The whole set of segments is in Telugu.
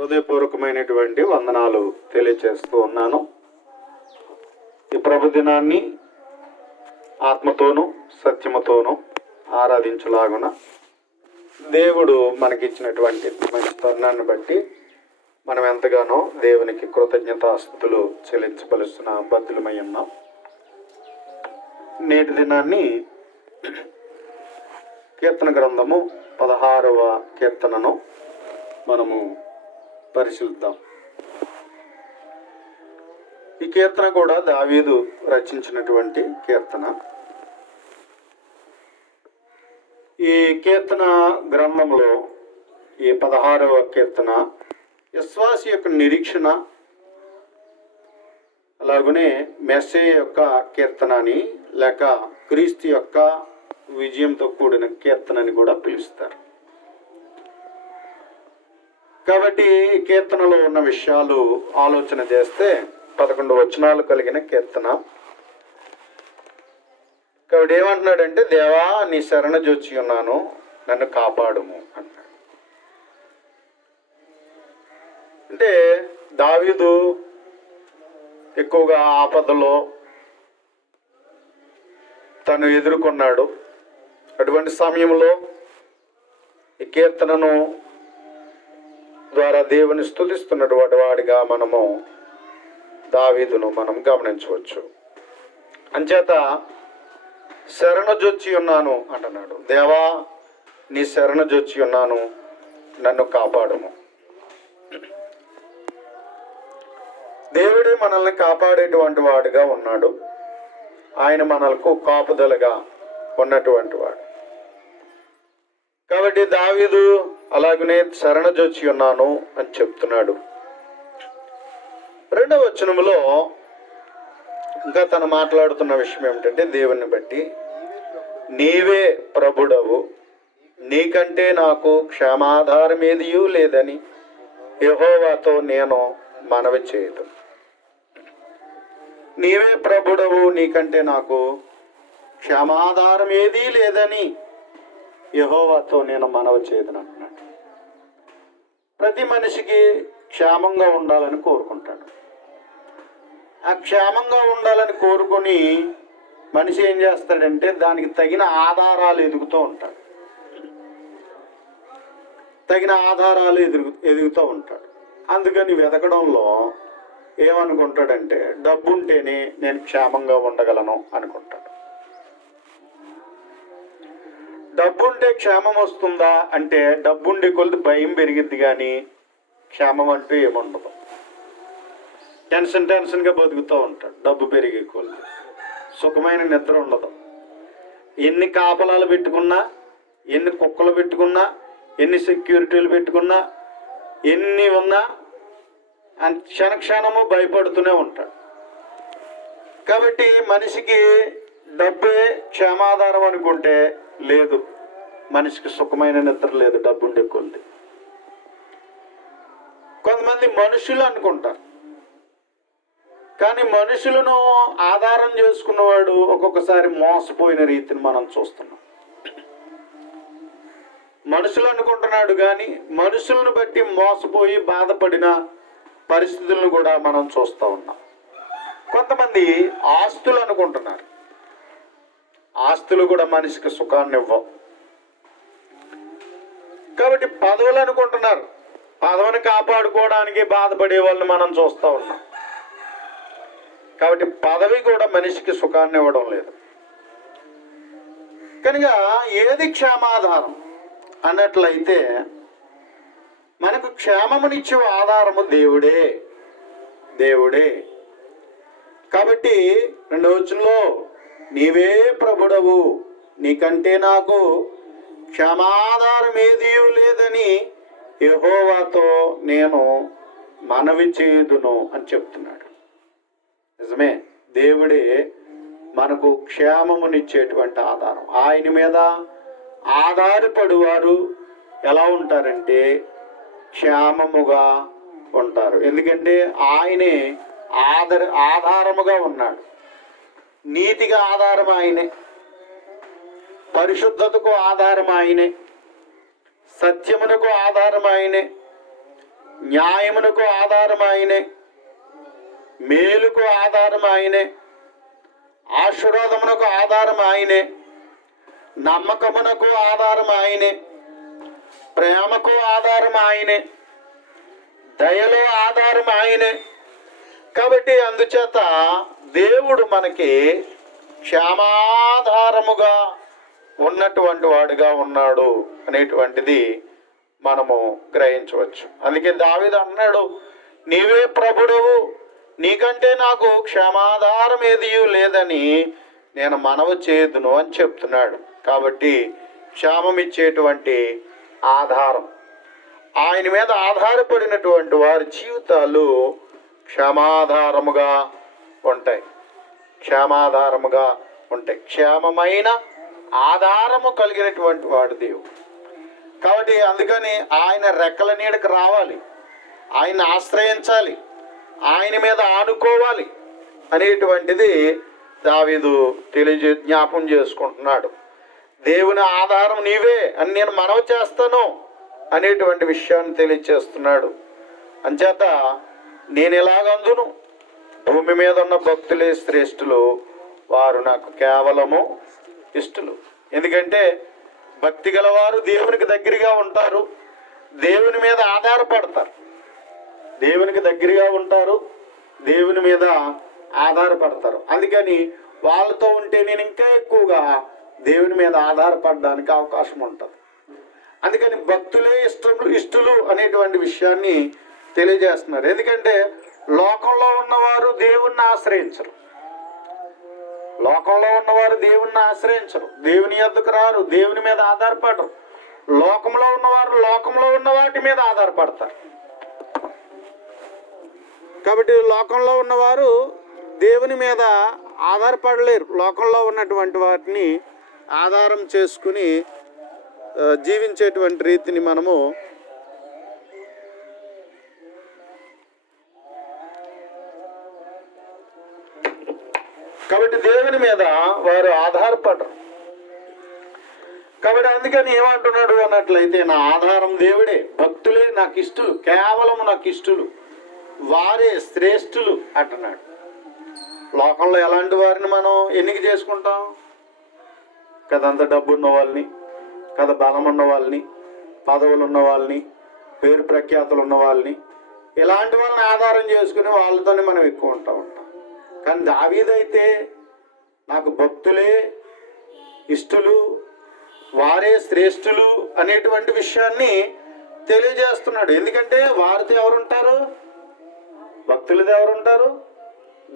హృదయపూర్వకమైనటువంటి వందనాలు తెలియచేస్తూ ఉన్నాను. ఈ ప్రభు దినాన్ని ఆత్మతోనూ సత్యముతోనూ ఆరాధించులాగున దేవుడు మనకిచ్చినటువంటి మంచి తరుణాన్ని బట్టి మనం ఎంతగానో దేవునికి కృతజ్ఞతాస్తుతులు చెల్లించవలసిన బద్దులమై ఉన్నాం. నేటి దినాన్ని కీర్తన గ్రంథము 16వ కీర్తనను మనము పరిశీలిద్దాం. ఈ కీర్తన కూడా దావీదు రచించినటువంటి కీర్తన. ఈ కీర్తన గ్రంథంలో ఈ 16వ కీర్తన విశ్వాసి యొక్క నిరీక్షణ, అలాగనే మెస్సయ్య యొక్క కీర్తనని లేక క్రీస్తు యొక్క విజయంతో కూడిన కీర్తనని కూడా పిలుస్తారు. కాబట్టి ఈ కీర్తనలో ఉన్న విషయాలు ఆలోచన చేస్తే 11 వచనాలు కలిగిన కీర్తన. కాబట్టి ఏమంటున్నాడంటే, దేవా నీ శరణ జొచ్చి ఉన్నాను, నన్ను కాపాడుము అంటాడు. అంటే దావీదు ఎక్కువగా ఆపదలో తను ఎదుర్కొన్నాడు. అటువంటి సమయంలో ఈ కీర్తనను ద్వారా దేవుని స్తుతిస్తున్నటువంటి వాడిగా మనము దావీదును మనం గమనించవచ్చు. అంచేత శరణజొచ్చి ఉన్నాను అంటున్నాడు. దేవా నీ శరణజొచ్చి ఉన్నాను, నన్ను కాపాడుము. దేవుడే మనల్ని కాపాడేటువంటి వాడుగా ఉన్నాడు. ఆయన మనకు కాపుదలగా ఉన్నటువంటి వాడు. కాబట్టి దావీదు అలాగనే శరణజొచ్చి ఉన్నాను అని చెప్తున్నాడు. 2వ వచనములో ఇంకా తను మాట్లాడుతున్న విషయం ఏమిటంటే, దేవుని బట్టి నీవే ప్రభుడవు, నీకంటే నాకు క్షేమాధారం ఏదియూ లేదని యెహోవాతో నేను మనవి చేయదు. నీవే ప్రభుడవు, నీకంటే నాకు క్షేమాధారం ఏదీ లేదని యెహోవాతో నేను మనవి చేయదు అంటున్నాడు. ప్రతి మనిషికి క్షేమంగా ఉండాలని కోరుకుంటాడు. ఆ క్షేమంగా ఉండాలని కోరుకొని మనిషి ఏం చేస్తాడంటే దానికి తగిన ఆధారాలు ఎదుగుతూ ఉంటాడు. తగిన ఆధారాలు ఎదుగుతూ ఉంటాడు. అందుకని వెతకడంలో ఏమనుకుంటాడంటే, డబ్బు ఉంటేనే నేను క్షేమంగా ఉండగలను అనుకుంటాడు. డబ్బుంటే క్షేమం వస్తుందా అంటే, డబ్బుండే కొద్ది భయం పెరిగిద్ది కానీ క్షేమం అంటూ ఏముండదు. టెన్షన్గా బతుకుతూ ఉంటాడు. డబ్బు పెరిగే కొద్ది సుఖమైన నిద్ర ఉండదు. ఎన్ని కాపలాలు పెట్టుకున్నా, ఎన్ని కుక్కలు పెట్టుకున్నా, ఎన్ని సెక్యూరిటీలు పెట్టుకున్నా, ఎన్ని ఉన్నా క్షణక్షణము భయపడుతూనే ఉంటాడు. కాబట్టి మనిషికి డబ్బే క్షేమాధారం అనుకుంటే లేదు, మనిషికి సుఖమైన నిద్ర లేదు డబ్బు ఉండే కొద్ది. కొంతమంది మనుషులు అనుకుంటారు, కానీ మనుషులను ఆధారం చేసుకున్నవాడు ఒక్కొక్కసారి మోసపోయిన రీతిని మనం చూస్తున్నాం. మనుషులు అనుకుంటున్నాడు కానీ మనుషులను బట్టి మోసపోయి బాధపడిన పరిస్థితులను కూడా మనం చూస్తూ ఉన్నాం. కొంతమంది ఆస్తులు అనుకుంటున్నారు. ఆస్తులు కూడా మనిషికి సుఖాన్ని ఇవ్వవు. కాబట్టి పదవులు అనుకుంటున్నారు. పదవిని కాపాడుకోవడానికి బాధపడే వాళ్ళని మనం చూస్తూ ఉన్నాం. కాబట్టి పదవి కూడా మనిషికి సుఖాన్ని ఇవ్వడం లేదు. కనుక ఏది క్షేమాధారం అన్నట్లయితే, మనకు క్షేమమునిచ్చే ఆధారము దేవుడే. కాబట్టి 2వ వచనంలో నీవే ప్రభుడవు, నీకంటే నాకు క్షేమాధారం ఏదీ లేదని యెహోవాతో నేను మనవి చేయుదును అని చెప్తున్నాడు. నిజమే, దేవుడే మనకు క్షేమమునిచ్చేటువంటి ఆధారం. ఆయన మీద ఆధారపడువారు ఎలా ఉంటారంటే క్షేమముగా ఉంటారు. ఎందుకంటే ఆయనే ఆధారముగా ఉన్నాడు. నీతిగా ఆధారం ఆయనే, పరిశుద్ధతకు ఆధారం ఆయనే, సత్యమునకు ఆధారం ఆయనే, న్యాయమునకు ఆధారం ఆయనే, మేలుకు ఆధారం ఆయనే, ఆశీర్వాదమునకు ఆధారం ఆయనే, నమ్మకమునకు ఆధారం ఆయనే, ప్రేమకు ఆధారం ఆయనే, దయలో ఆధారం ఆయనే. కాబట్టి అందుచేత దేవుడు మనకి క్షేమాధారముగా ఉన్నటువంటి వాడుగా ఉన్నాడు అనేటువంటిది మనము గ్రహించవచ్చు. అందుకే దావీదు అన్నాడు, నీవే ప్రభుడవు, నీకంటే నాకు క్షేమాధారం ఏది లేదని నేను మనవి చేదును అని చెప్తున్నాడు. కాబట్టి క్షేమం ఇచ్చేటువంటి ఆధారం, ఆయన మీద ఆధారపడినటువంటి వారి జీవితాలు క్షేమాధారముగా ఉంటాయి, క్షేమాధారముగా ఉంటాయి. క్షేమమైన ఆధారము కలిగినటువంటి వాడు దేవుడు. కాబట్టి అందుకని ఆయన రెక్కల నీడకు రావాలి, ఆయన ఆశ్రయించాలి, ఆయన మీద ఆనుకోవాలి అనేటువంటిది దావీదు జ్ఞాపం చేసుకుంటున్నాడు. దేవుని ఆధారం నీవే అని నేను మనవి చేస్తాను అనేటువంటి విషయాన్ని తెలియచేస్తున్నాడు. అంచేత నేను ఎలాగందును, భూమి మీద ఉన్న భక్తులే శ్రేష్ఠులు, వారు నాకు కేవలము ఇష్టలు. ఎందుకంటే భక్తి గలవారు దేవునికి దగ్గరగా ఉంటారు, దేవుని మీద ఆధారపడతారు, దేవునికి దగ్గరగా ఉంటారు, దేవుని మీద ఆధారపడతారు. అందుకని వాళ్ళతో ఉంటే నేను ఇంకా ఎక్కువగా దేవుని మీద ఆధారపడడానికి అవకాశం ఉంటుంది. అందుకని భక్తులే ఇష్టలు అనేటువంటి విషయాన్ని తెలియజేస్తున్నారు. ఎందుకంటే లోకంలో ఉన్నవారు దేవుణ్ణి ఆశ్రయించరు, లోకంలో ఉన్నవారు దేవుణ్ణి ఆశ్రయించరు, దేవుని యొద్దకు రారు, దేవుని మీద ఆధారపడరు. లోకంలో ఉన్నవారు లోకంలో ఉన్న వాటి మీద ఆధారపడతారు. కాబట్టి లోకంలో ఉన్నవారు దేవుని మీద ఆధారపడలేరు. లోకంలో ఉన్నటువంటి వాటిని ఆధారం చేసుకుని జీవించేటువంటి రీతిని మనము కాబట్టి దేవుని మీద వారు ఆధారపడరు. కాబట్టి అందుకని ఏమంటున్నాడు అన్నట్లయితే, నా ఆధారం దేవుడే, భక్తులే నాకు ఇష్టలు, కేవలం నాకు ఇష్టలు, వారే శ్రేష్ఠులు అంటున్నాడు. లోకంలో ఎలాంటి వారిని మనం ఎన్నిక చేసుకుంటాం? కదంత డబ్బు ఉన్న వాళ్ళని, కథ బలం ఉన్న వాళ్ళని, పదవులు ఉన్న వాళ్ళని, పేరు ప్రఖ్యాతులు ఉన్న వాళ్ళని, ఇలాంటి వాళ్ళని ఆధారం చేసుకుని వాళ్ళతోనే మనం ఎక్కువ ఉంటాం. కానీ దావీదైతే నాకు భక్తులే ఇష్టలు, వారే శ్రేష్ఠులు అనేటువంటి విషయాన్ని తెలియజేస్తున్నాడు. ఎందుకంటే వారితో ఎవరుంటారు? భక్తులతో ఎవరుంటారు?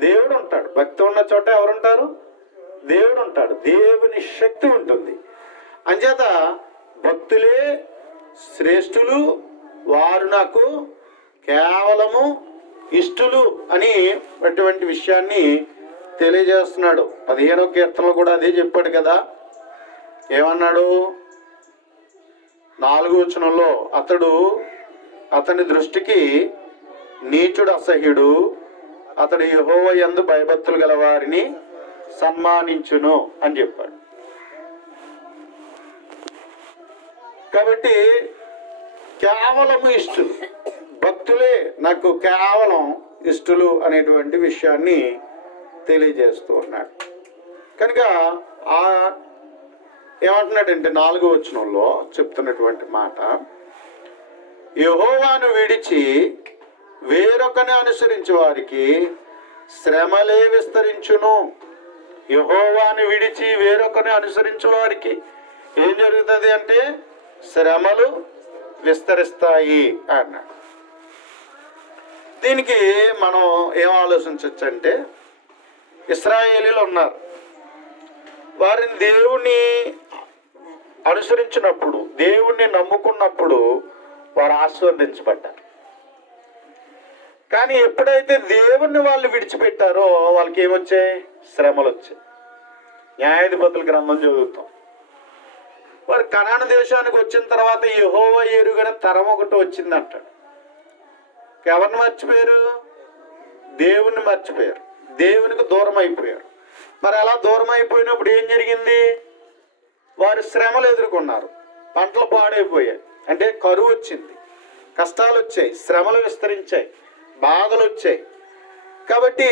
దేవుడు ఉంటాడు. భక్తి ఉన్న చోట ఎవరుంటారు? దేవుడు ఉంటాడు, దేవుని శక్తి ఉంటుంది. అంచేత భక్తులే శ్రేష్ఠులు, వారు నాకు కేవలము ఇష్టలు అని అటువంటి విషయాన్ని తెలియజేస్తున్నాడు. 15వ కీర్తనలో కూడా అదే చెప్పాడు కదా. ఏమన్నాడు? 4వ వచనంలో, అతని దృష్టికి నీచుడు అసహ్యుడు, అతడు యెహోవా యందు భయభక్తులు గల వారిని సన్మానించును అని చెప్పాడు. కాబట్టి కేవలము ఇష్టలు, భక్తులే నాకు కేవలం ఇష్టలు అనేటువంటి విషయాన్ని తెలియజేస్తూ ఉన్నాడు. కనుక ఏమంటున్నాడంటే 4వ వచనంలో చెప్తున్నటువంటి మాట, యెహోవాను విడిచి వేరొకని అనుసరించే వారికి శ్రమలే విస్తరించును. యెహోవాను విడిచి వేరొకని అనుసరించే వారికి ఏం జరుగుతుంది అంటే శ్రమలు విస్తరిస్తాయి అన్నాడు. దీనికి మనం ఏం ఆలోచించవచ్చు అంటే, ఇశ్రాయేలీలు ఉన్నారు, వారిని దేవుణ్ణి అనుసరించినప్పుడు, దేవుణ్ణి నమ్ముకున్నప్పుడు వారు ఆశీర్వదించబడ్డారు. కానీ ఎప్పుడైతే దేవుణ్ణి వాళ్ళు విడిచిపెట్టారో వాళ్ళకి ఏమొచ్చాయి? శ్రమలు వచ్చాయి. న్యాయాధిపతుల గ్రంథం చదువుతాం. వారు కనాను దేశానికి వచ్చిన తర్వాత యెహోవా ఎరుగని తరం ఒకటి వచ్చింది అంటాడు. ఎవరిని మర్చిపోయారు? దేవుణ్ణి మర్చిపోయారు, దేవునికి దూరం అయిపోయారు. మరి అలా దూరం అయిపోయినప్పుడు ఏం జరిగింది? వారు శ్రమలు ఎదుర్కొన్నారు, పంటలు పాడైపోయాయి, అంటే కరువు వచ్చింది, కష్టాలు వచ్చాయి, శ్రమలు విస్తరించాయి, బాధలు వచ్చాయి. కాబట్టి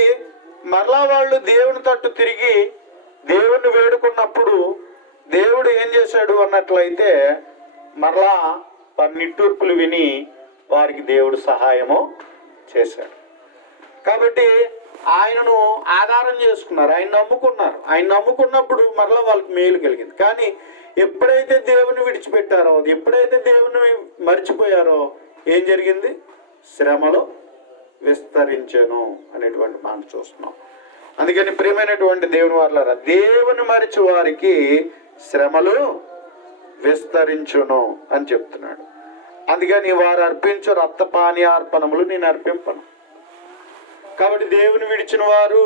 మరలా వాళ్ళు దేవుని తట్టు తిరిగి దేవుణ్ణి వేడుకున్నప్పుడు దేవుడు ఏం చేశాడు అన్నట్లయితే మరలా వారి నిట్టూర్పులు విని వారికి దేవుడు సహాయము చేశాడు. కాబట్టి ఆయనను ఆధారం చేసుకున్నారు, ఆయన నమ్ముకున్నారు. ఆయన నమ్ముకున్నప్పుడు మరలా వాళ్ళకి మేలు కలిగింది. కానీ ఎప్పుడైతే దేవుని విడిచిపెట్టారో, ఎప్పుడైతే దేవుని మర్చిపోయారో ఏం జరిగింది? శ్రమలు విస్తరించెను అనేటువంటి మాట చూస్తున్నాం. అందుకని ప్రియమైనటువంటి దేవుని వారలారా, దేవుని మరిచి వారికి శ్రమలు విస్తరించును అని చెప్తున్నాడు. అందుకని వారు అర్పించు రక్తపానీయ అర్పణములు నేను అర్పింపను. కాబట్టి దేవుని విడిచిన వారు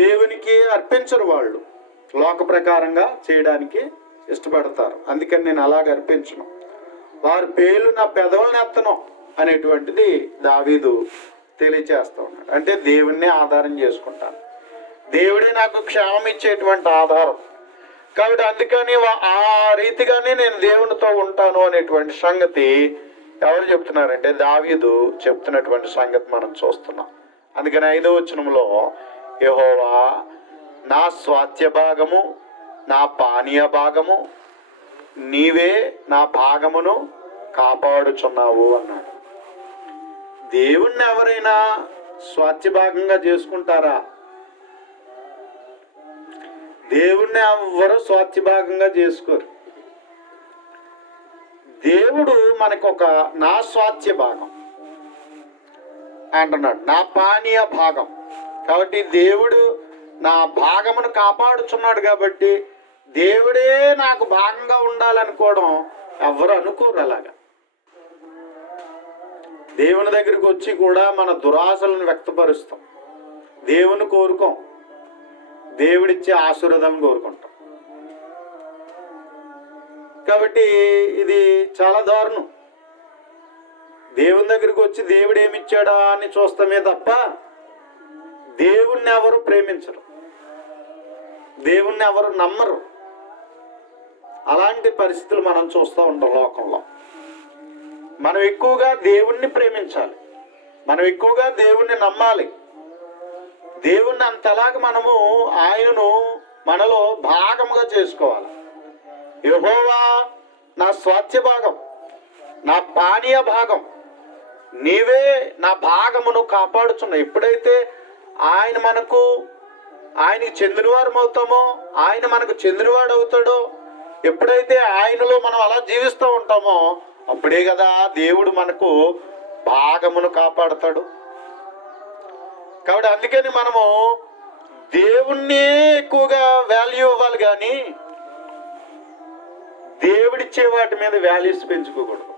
దేవునికి అర్పించరు, వాళ్ళు లోక ప్రకారంగా చేయడానికి ఇష్టపడతారు. అందుకని నేను అలాగ అర్పించను. వారి పేర్లు నా పెదవులను ఎత్తను అనేటువంటిది దావీదు తెలియచేస్తూ ఉన్నాడు. అంటే దేవుణ్ణి ఆధారం చేసుకుంటాను, దేవుడే నాకు క్షేమం ఇచ్చేటువంటి ఆధారం. కాబట్టి అందుకని ఆ రీతిగానే నేను దేవునితో ఉంటాను అనేటువంటి సంగతి ఎవరు చెప్తున్నారంటే దావీదు చెప్తున్నటువంటి సంగతి మనం చూస్తున్నాం. అందుకని 5వ వచనంలో యెహోవా నా స్వాస్థ్య భాగము, నా పానీయ భాగము, నీవే నా భాగమును కాపాడుచున్నావు అన్నాడు. దేవుణ్ణి ఎవరైనా స్వాస్థ్య భాగంగా చేసుకుంటారా? దేవుణ్ణి ఎవ్వరు స్వాస్థ్య భాగంగా చేసుకోరు. దేవుడు మనకొక నా స్వాస్థ్య భాగం అంటున్నాడు, నా పానీయ భాగం. కాబట్టి దేవుడు నా భాగమును కాపాడుచున్నాడు. కాబట్టి దేవుడే నాకు భాగంగా ఉండాలనుకోవడం ఎవరు అనుకోరు. అలాగా దేవుని దగ్గరికి వచ్చి కూడా మన దురాశలను వ్యక్తపరుస్తాం, దేవుని కోరుకోం, దేవుడిచ్చే ఆశీర్వాదాలను కోరుకుంటాం. కాబట్టి ఇది చాలా దారుణం. దేవుని దగ్గరికి వచ్చి దేవుడు ఏమిచ్చాడా అని చూస్తామే తప్ప దేవుణ్ణి ఎవరు ప్రేమించరు, దేవుణ్ణి ఎవరు నమ్మరు. అలాంటి పరిస్థితులు మనం చూస్తూ ఉంటాం లోకంలో. మనం ఎక్కువగా దేవుణ్ణి ప్రేమించాలి, మనం ఎక్కువగా దేవుణ్ణి నమ్మాలి. దేవుణ్ణి అంతలాగా మనము ఆయనను మనలో భాగముగా చేసుకోవాలి. యెహోవా నా స్వాస్థ్య భాగం, నా పానీయ భాగం, నీవే నా భాగమును కాపాడుచున్నావు. ఎప్పుడైతే ఆయనకి చెందినవారం అవుతామో, ఆయన మనకు చెందినవాడు అవుతాడో, ఎప్పుడైతే ఆయనలో మనం అలా జీవిస్తూ ఉంటామో అప్పుడే కదా దేవుడు మనకు భాగమును కాపాడుతాడు. కాబట్టి అందుకని మనము దేవుణ్ణి ఎక్కువగా వాల్యూ ఇవ్వాలి, కానీ దేవుడిచ్చే వాటి మీద వాల్యూస్ పెంచుకోకూడదు.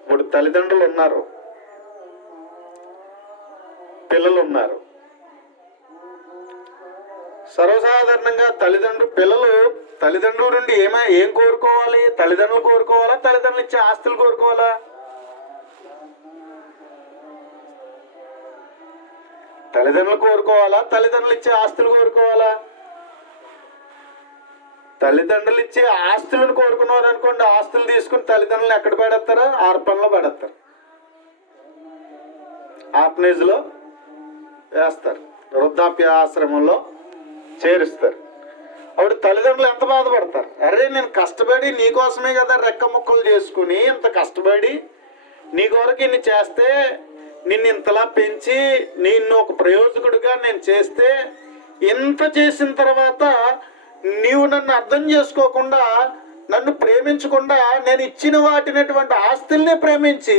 ఇప్పుడు తల్లిదండ్రులు ఉన్నారు, పిల్లలు ఉన్నారు. సర్వసాధారణంగా తల్లిదండ్రుల నుండి ఏం కోరుకోవాలి? తల్లిదండ్రులు కోరుకోవాలా, తల్లిదండ్రులు ఇచ్చే ఆస్తులు కోరుకోవాలా? తల్లిదండ్రులు కోరుకోవాలా, తల్లిదండ్రులు ఇచ్చే ఆస్తులు కోరుకోవాలా? తల్లిదండ్రులు ఇచ్చే ఆస్తులను కోరుకున్నారు అనుకోండి, ఆస్తులు తీసుకుని తల్లిదండ్రులను ఎక్కడ పడేస్తారో? ఆర్పణలో పడేస్తారు, ఆర్ఫనేజ్లో వేస్తారు, వృద్ధాప్య ఆశ్రమంలో చేరుస్తారు. అప్పుడు తల్లిదండ్రులు ఎంత బాధపడతారు. అరే నేను కష్టపడి నీకోసమే కదా రెక్క ముక్కలు చేసుకుని, ఇంత కష్టపడి నీ కొరకు ఇన్ని చేస్తే, నిన్ను ఇంతలా పెంచి నిన్ను ఒక ప్రయోజకుడిగా నేను చేస్తే, ఇంత చేసిన తర్వాత నీవు నన్ను అర్థం చేసుకోకుండా, నన్ను ప్రేమించకుండా, నేను ఇచ్చిన వాటినటువంటి ఆస్తుల్ని ప్రేమించి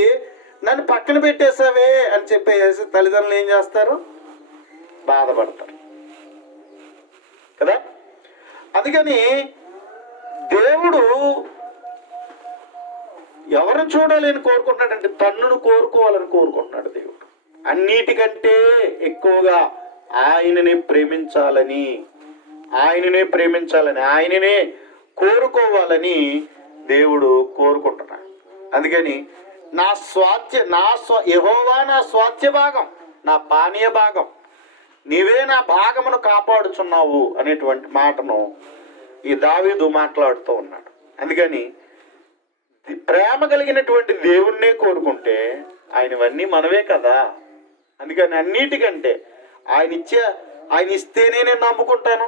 నన్ను పక్కన పెట్టేసావే అని చెప్పేసి తల్లిదండ్రులు ఏం చేస్తారు? బాధపడతారు కదా. అందుకని దేవుడు ఎవరిని చూడాలని కోరుకుంటున్నాడంటే తన్నును కోరుకోవాలని కోరుకుంటున్నాడు. దేవుడు అన్నిటికంటే ఎక్కువగా ఆయననే ప్రేమించాలని, ఆయననే కోరుకోవాలని దేవుడు కోరుకుంటున్నాడు. అందుకని యెహోవా నా స్వాస్థ్య భాగం, నా పానీయ భాగం, నీవే నా భాగమును కాపాడుచున్నావు అనేటువంటి మాటను ఈ దావీదు మాట్లాడుతూ ఉన్నాడు. అందుకని ప్రేమ కలిగినటువంటి దేవుణ్ణే కోరుకుంటే ఆయనవన్నీ మనవే కదా. అందుకని అన్నిటికంటే ఆయన ఇస్తేనే నేను నమ్ముకుంటాను,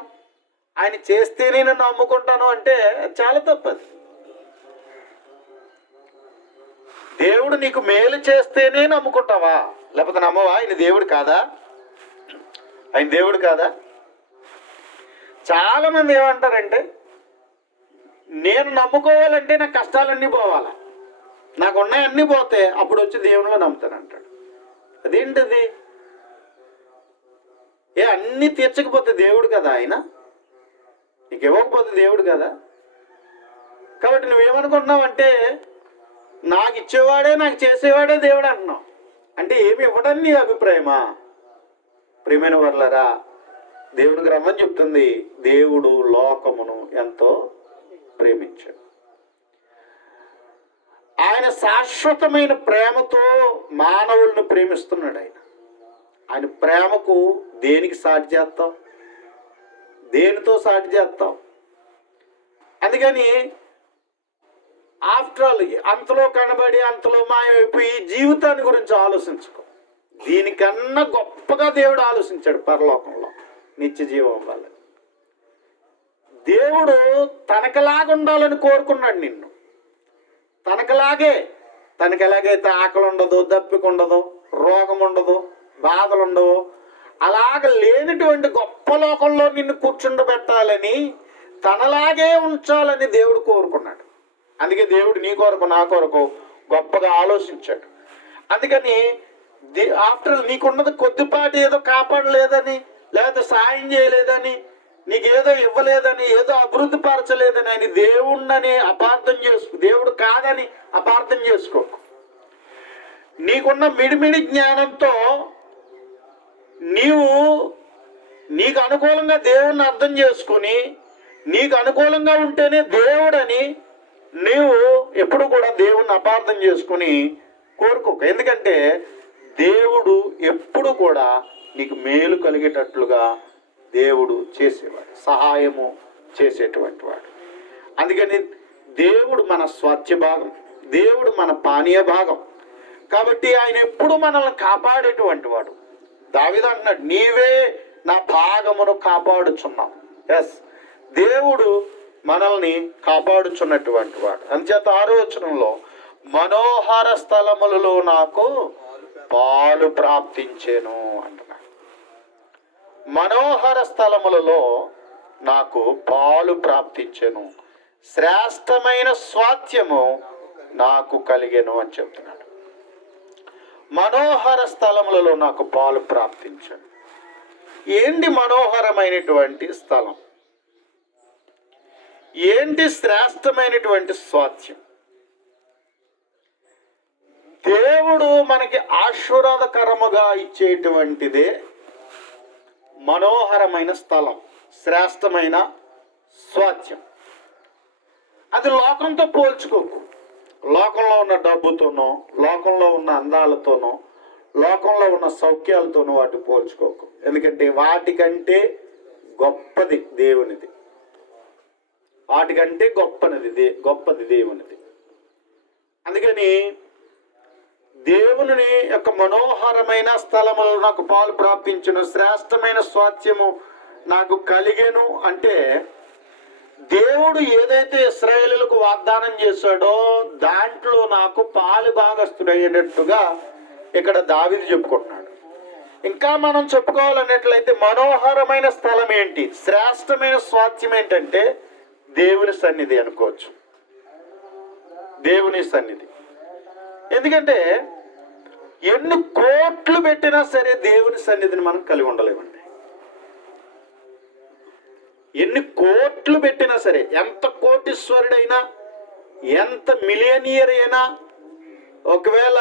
ఆయన చేస్తేనే నేను నమ్ముకుంటాను అంటే చాలా తప్పది. దేవుడు నీకు మేలు చేస్తేనే నమ్ముకుంటావా? లేకపోతే నమ్మవా? ఆయన దేవుడు కాదా? ఆయన దేవుడు కాదా? చాలా మంది ఏమంటారంటే, నేను నమ్ముకోవాలంటే నా కష్టాలన్నీ పోవాలా, నాకు ఉన్నాయన్నీ పోతే అప్పుడు వచ్చి దేవునిలో నమ్ముతాను అంటాడు. అదేంటిది? అన్నీ తీర్చకపోతే దేవుడు కదా ఆయన? నీకు ఇవ్వకపోతే దేవుడు కదా? కాబట్టి నువ్వేమనుకుంటున్నావంటే నాకు ఇచ్చేవాడే నాకు చేసేవాడే దేవుడు అంటున్నావు. అంటే ఏమి ఇవ్వడం నీ అభిప్రాయమా? ప్రియమైన వర్లరా, దేవుని గ్రంథం చెప్తుంది, దేవుడు లోకమును ఎంతో ప్రేమించాడు. ఆయన శాశ్వతమైన ప్రేమతో మానవులను ప్రేమిస్తున్నాడు. ఆయన ప్రేమకు దేనికి సాటి చేస్తాం? దేనితో సాటి చేస్తాం? అందుకని ఆఫ్టర్ ఆల్ అంతలో కనబడి అంతలో మాయమైపోయి జీవితాన్ని గురించి ఆలోచించుకో. దీనికన్నా గొప్పగా దేవుడు ఆలోచించాడు పరలోకంలో నిత్య జీవం వల్ల. దేవుడు తనకలాగా ఉండాలని కోరుకున్నాడు నిన్ను. తనకు ఎలాగైతే ఆకలి ఉండదు, దప్పిక ఉండదు, రోగం ఉండదు, బాధలు ఉండవు, అలాగ లేనటువంటి గొప్ప లోకంలో నిన్ను కూర్చుండబెట్టాలని, తనలాగే ఉంచాలని దేవుడు కోరుకున్నాడు. అందుకే దేవుడు నీ కొరకు నా కొరకు గొప్పగా ఆలోచించాడు. అందుకని ఆఫ్టర్ నీకున్నది కొద్దిపాటి ఏదో కాపాడలేదని, లేదా సాయం చేయలేదని, నీకేదో ఇవ్వలేదని, ఏదో అభివృద్ధి పరచలేదని ఆయన దేవుణ్ణని అపార్థం చేసుకో, దేవుడు కాదని అపార్థం చేసుకోకు. నీకున్న మిడిమిడి జ్ఞానంతో నీకు అనుకూలంగా దేవుణ్ణి అర్థం చేసుకుని, నీకు అనుకూలంగా ఉంటేనే దేవుడని నీవు ఎప్పుడు కూడా దేవుణ్ణి అపార్థం చేసుకుని కోరుకోక. ఎందుకంటే దేవుడు ఎప్పుడు కూడా నీకు మేలు కలిగేటట్లుగా దేవుడు చేసేవాడు, సహాయము చేసేటువంటి వాడు. అందుకని దేవుడు మన స్వాస్థ్య భాగం, దేవుడు మన పానీయ భాగం. కాబట్టి ఆయన ఎప్పుడు మనల్ని కాపాడేటువంటి వాడు. దావీదు అన్నాడు, నీవే నా భాగమును కాపాడుచున్నావు. ఎస్, దేవుడు మనల్ని కాపాడుచున్నటువంటి వాడు. అందుచేత 6వ వచనంలో మనోహర స్థలములలో నాకు పాలు ప్రాప్తించెను అంటున్నాడు. మనోహర స్థలములలో నాకు పాలు ప్రాప్తించెను, శ్రేష్టమైన స్వాస్థ్యము నాకు కలిగెను అని చెప్తున్నాడు. మనోహర స్థలములలో నాకు పాలు ప్రాప్తించాను. ఏంటి మనోహరమైనటువంటి స్థలం? ఏంటి శ్రేష్టమైనటువంటి స్వాస్థ్యం? దేవుడు మనకి ఆశీర్వాదకరముగా ఇచ్చేటువంటిదే మనోహరమైన స్థలం, శ్రేష్టమైన స్వాస్థ్యం. అది లోకంతో పోల్చుకోకు. లోకంలో ఉన్న డబ్బుతోనో, లోకంలో ఉన్న అందాలతోనో, లోకంలో ఉన్న సౌఖ్యాలతోనో వాటి పోల్చుకోకు. ఎందుకంటే వాటికంటే గొప్పది దేవునిది. వాటికంటే గొప్పది దేవునిది. అందుకని దేవుని యొక్క మనోహరమైన స్థలములను నాకు పాలు ప్రాప్తించును, శ్రేష్టమైన స్వాస్థ్యము నాకు కలిగెను అంటే, దేవుడు ఏదైతే ఇశ్రాయేలులకు వాగ్దానం చేశాడో దాంట్లో నాకు పాలు భాగస్తుడైనట్టుగా ఇక్కడ దావీదు చెప్పుకుంటున్నాడు. ఇంకా మనం చెప్పుకోవాలన్నట్లయితే మనోహరమైన స్థలం ఏంటి, శ్రేష్టమైన స్వాస్థ్యం ఏంటంటే దేవుని సన్నిధి అనుకోవచ్చు. దేవుని సన్నిధి. ఎందుకంటే ఎన్ని కోట్లు పెట్టినా సరే దేవుని సన్నిధిని మనం కలిగి ఉండలేమండి. ఎన్ని కోట్లు పెట్టినా సరే, ఎంత కోటీశ్వరుడైనా, ఎంత మిలియనియర్ అయినా, ఒకవేళ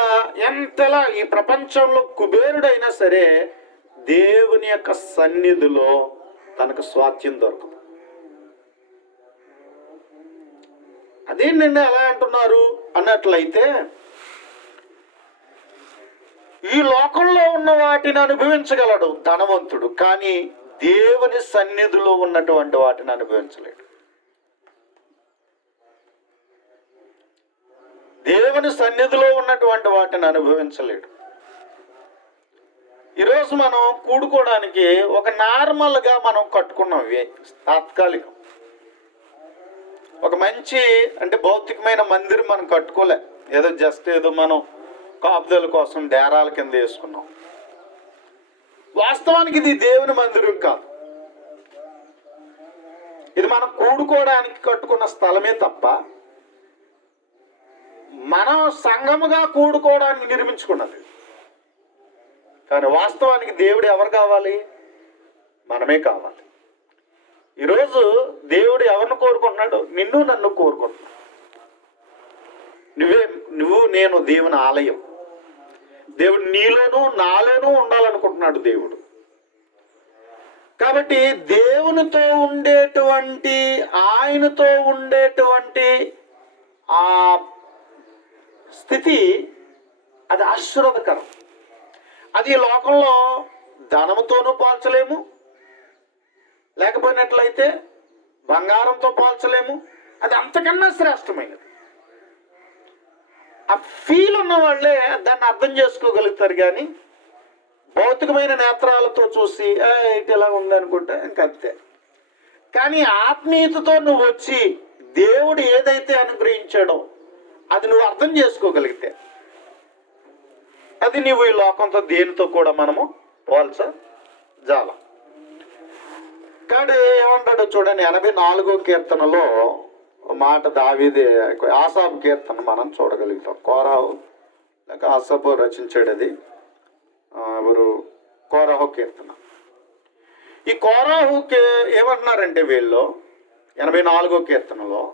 ఎంతలా ఈ ప్రపంచంలో కుబేరుడైనా సరే దేవుని యొక్క సన్నిధిలో తనకు స్వాస్థ్యం దొరకదు. అదేంటండి అలా అంటున్నారు అన్నట్లయితే, ఈ లోకంలో ఉన్న వాటిని అనుభవించగలడు ధనవంతుడు, కానీ దేవుని సన్నిధిలో ఉన్నటువంటి వాటిని అనుభవించలేడు. దేవుని సన్నిధిలో ఉన్నటువంటి వాటిని అనుభవించలేడు. ఈరోజు మనం కూడుకోవడానికి ఒక నార్మల్గా మనం కట్టుకున్నాం, ఇవే తాత్కాలికం. ఒక మంచి అంటే భౌతికమైన మందిరం మనం కట్టుకోలే, ఏదో జస్ట్ ఏదో మనం కాపుదల కోసం డేరాల కింద వేసుకున్నాం. వాస్తవానికి ఇది దేవుని మందిరం కాదు, ఇది మనం కూడుకోవడానికి కట్టుకున్న స్థలమే తప్ప మనం సంఘముగా కూడుకోవడానికి నిర్మించుకున్నది. కానీ వాస్తవానికి దేవుడు ఎవరు కావాలి? మనమే కావాలి. ఈరోజు దేవుడు ఎవరిని కోరుకుంటున్నాడు? నిన్ను నన్ను కోరుకుంటున్నాడు. నువ్వు నేను దేవుని ఆలయం. దేవుడు నీలోనూ నాలోనూ ఉండాలనుకుంటున్నాడు దేవుడు. కాబట్టి దేవునితో ఉండేటువంటి, ఆయనతో ఉండేటువంటి ఆ స్థితి అది ఆశీర్వాదకరం. అది ఈ లోకంలో ధనముతోనూ పోల్చలేము, లేకపోయినట్లయితే బంగారంతో పోల్చలేము. అది అంతకన్నా శ్రేష్టమైనది. ఆ ఫీల్ ఉన్న వాళ్ళే దాన్ని అర్థం చేసుకోగలుగుతారు. కానీ భౌతికమైన నేత్రాలతో చూసి ఇటు ఎలా ఉందనుకుంటే ఇంకంతే. కానీ ఆత్మీయతతో నువ్వు వచ్చి దేవుడు ఏదైతే అనుగ్రహించాడో అది నువ్వు అర్థం చేసుకోగలిగితే అది నువ్వు ఈ లోకంతో దేనితో కూడా మనము పోల్చజాల. కానీ ఏమంటాడో చూడండి, 84వ కీర్తనలో మాట దావీదే, ఆసాపు కీర్తన మనం చూడగలుగుతాం. కోరాహు లేక ఆసాపు రచించాడు. అది ఎవరు? కోరాహు కీర్తన. ఈ కోరాహుకి ఏమంటున్నారంటే వీళ్ళు 84వ కీర్తనలో,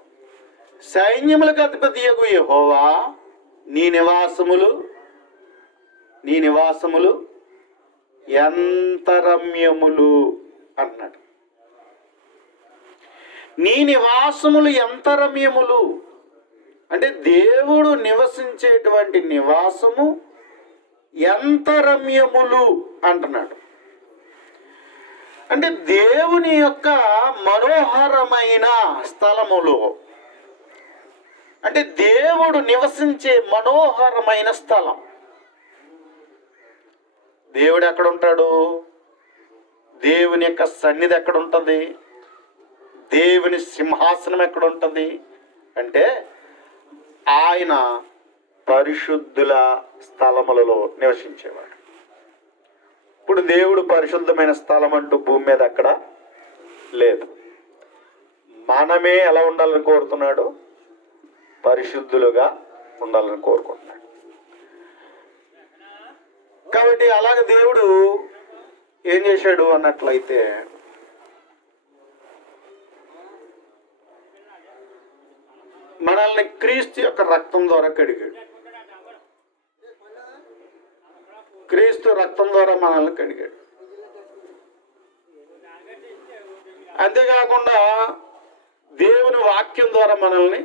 సైన్యములకు అధిపతియగు యెహోవా నీ నివాసములు ఎంత రమ్యములు అన్నాడు. నీ నివాసములు ఎంత రమ్యములు అంటే దేవుడు నివసించేటువంటి నివాసము ఎంత రమ్యములు అంటున్నాడు. అంటే దేవుని యొక్క మనోహరమైన స్థలములు, అంటే దేవుడు నివసించే మనోహరమైన స్థలం. దేవుడు ఎక్కడ ఉంటాడు? దేవుని యొక్క సన్నిధి ఎక్కడ ఉంటుంది? దేవుని సింహాసనం ఎక్కడ ఉంటుంది అంటే ఆయన పరిశుద్ధుల స్థలములలో నివసించేవాడు. ఇప్పుడు దేవుడు పరిశుద్ధమైన స్థలం అంటూ భూమి మీద అక్కడ లేదు. మనమే ఎలా ఉండాలని కోరుతున్నాడు? పరిశుద్ధులుగా ఉండాలని కోరుకుంటున్నాడు. కాబట్టి అలాగే దేవుడు ఏం చేశాడు అన్నట్లయితే, మనల్ని క్రీస్తు యొక్క రక్తం ద్వారా కడిగాడు. క్రీస్తు రక్తం ద్వారా మనల్ని కడిగాడు. అంతేకాకుండా దేవుని వాక్యం ద్వారా మనల్ని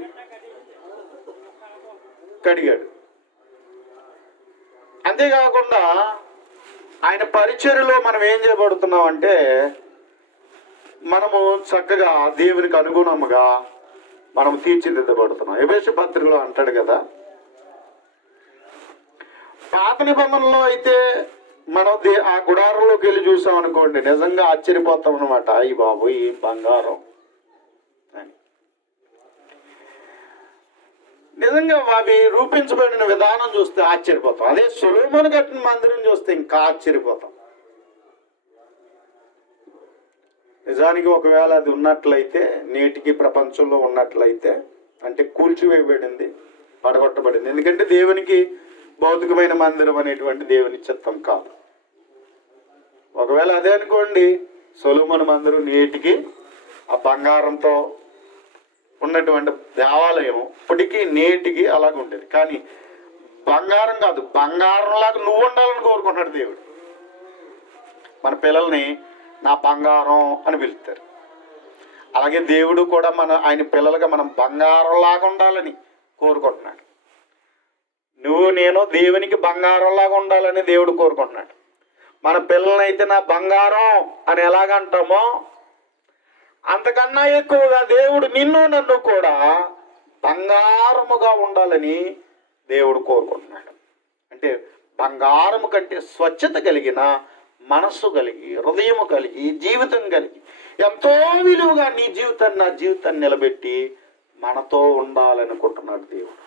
కడిగాడు. అంతేకాకుండా ఆయన పరిచర్యలో మనం ఏం చేయబడుతున్నాం అంటే, మనము చక్కగా దేవునికి అనుగుణముగా మనం తీర్చిదిద్దబడుతున్నాం. ఎఫెసీ పత్రికలో అంటాడు కదా, పాత నిబంధనలో అయితే మనం ఆ గుడారంలోకి వెళ్ళి చూసాం అనుకోండి, నిజంగా ఆశ్చర్యపోతాం అనమాట. అయ్యి బాబు ఈ బంగారం అని. నిజంగా అవి రూపించబడిన విధానం చూస్తే ఆశ్చర్యపోతాం. అదే సొలొమోను కట్టిన మందిరం చూస్తే ఇంకా ఆశ్చర్యపోతాం. నిజానికి ఒకవేళ అది ఉన్నట్లయితే, నేటికి ప్రపంచంలో ఉన్నట్లయితే, అంటే కూల్చివేయబడింది, పడగొట్టబడింది. ఎందుకంటే దేవునికి భౌతికమైన మందిరం అనేటువంటి దేవుని చిత్తం కాదు. ఒకవేళ అదే అనుకోండి, సొలొమోను మందిరం నేటికి ఆ బంగారంతో ఉన్నటువంటి దేవాలయం ఇప్పటికీ నేటికి అలాగ ఉండేది. కానీ బంగారం కాదు, బంగారంలాగా నువ్వు ఉండాలని కోరుకుంటున్నాడు దేవుడు. మన పిల్లల్ని నా బంగారం అని పిలుస్తారు. అలాగే దేవుడు కూడా ఆయన పిల్లలుగా మనం బంగారంలాగా ఉండాలని కోరుకుంటున్నాడు. నువ్వు నేను దేవునికి బంగారంలాగా ఉండాలని దేవుడు కోరుకుంటున్నాడు. మన పిల్లలనైతే నా బంగారం అని ఎలాగంటామో అంతకన్నా ఎక్కువగా దేవుడు నిన్ను నన్ను కూడా బంగారముగా ఉండాలని దేవుడు కోరుకుంటున్నాడు. అంటే బంగారము కంటే స్వచ్ఛత కలిగిన మనస్సు కలిగి, హృదయము కలిగి, జీవితం కలిగి, ఎంతో విలువగా నీ జీవితాన్ని, నా జీవితాన్ని నిలబెట్టి మనతో ఉండాలనుకుంటున్నాడు దేవుడు.